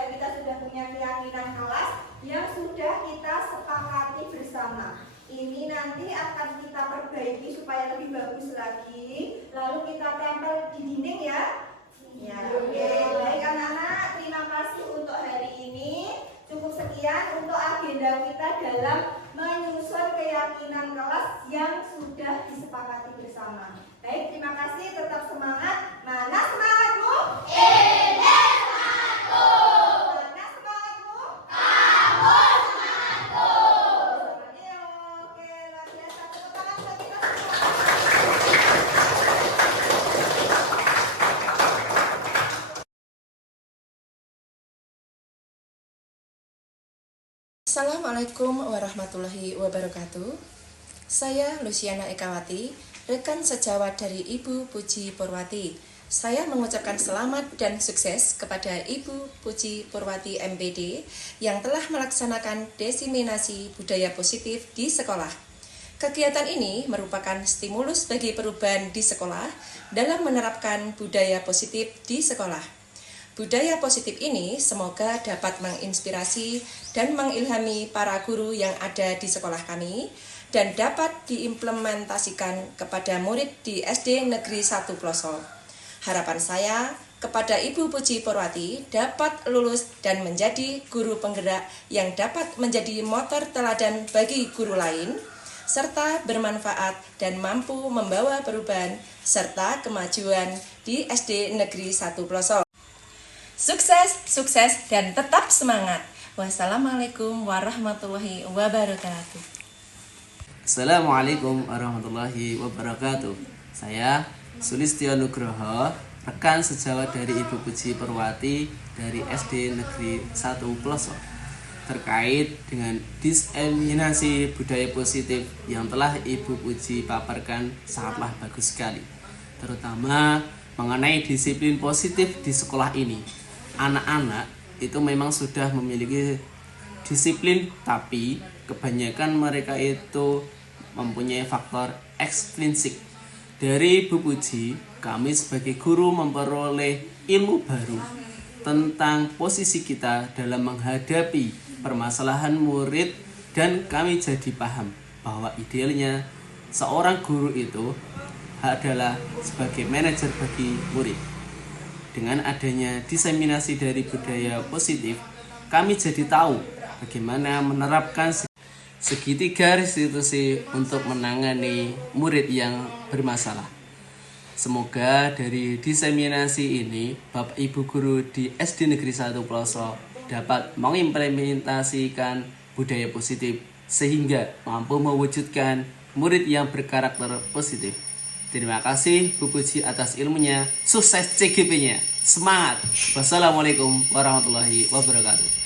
Kita sudah punya keyakinan kelas yang sudah kita sepakati bersama. Ini nanti akan kita perbaiki supaya lebih bagus lagi. Lalu kita tempel di dinding ya. Ya, oke. Baik anak-anak, terima kasih untuk hari ini. Cukup sekian untuk agenda kita dalam menyusun keyakinan kelas yang sudah disepakati bersama. Baik, terima kasih. Tetap semangat. Mana semangatmu? Assalamualaikum warahmatullahi wabarakatuh. Saya Luciana Ekawati, rekan sejawat dari Ibu Puji Purwati. Saya mengucapkan selamat dan sukses kepada Ibu Puji Purwati MPD yang telah melaksanakan diseminasi budaya positif di sekolah. Kegiatan ini merupakan stimulus bagi perubahan di sekolah dalam menerapkan budaya positif di sekolah. Budaya positif ini semoga dapat menginspirasi dan mengilhami para guru yang ada di sekolah kami dan dapat diimplementasikan kepada murid di SD Negeri 1 Ploso. Harapan saya kepada Ibu Puji Purwati dapat lulus dan menjadi guru penggerak yang dapat menjadi motor teladan bagi guru lain, serta bermanfaat dan mampu membawa perubahan serta kemajuan di SD Negeri 1 Ploso. Sukses, sukses, dan tetap semangat. Wassalamualaikum warahmatullahi wabarakatuh. Assalamualaikum warahmatullahi wabarakatuh. Saya Sulistyo Nugroho, rekan sejawat dari Ibu Puji Purwati dari SD Negeri 1 Ploso, terkait dengan diseminasi budaya positif yang telah Ibu Puji paparkan sangatlah bagus sekali, terutama mengenai disiplin positif di sekolah ini. Anak-anak itu memang sudah memiliki disiplin, tapi kebanyakan mereka itu mempunyai faktor ekstrinsik. Dari Bu Puji, kami sebagai guru memperoleh ilmu baru tentang posisi kita dalam menghadapi permasalahan murid, dan kami jadi paham bahwa idealnya seorang guru itu adalah sebagai manajer bagi murid. Dengan adanya diseminasi dari budaya positif, kami jadi tahu bagaimana menerapkan segitiga restitusi untuk menangani murid yang bermasalah. Semoga dari diseminasi ini, Bapak Ibu guru di SD Negeri 1 Ploso dapat mengimplementasikan budaya positif sehingga mampu mewujudkan murid yang berkarakter positif. Terima kasih Bu Puji atas ilmunya. Sukses CGP-nya. Semangat. Wassalamualaikum warahmatullahi wabarakatuh.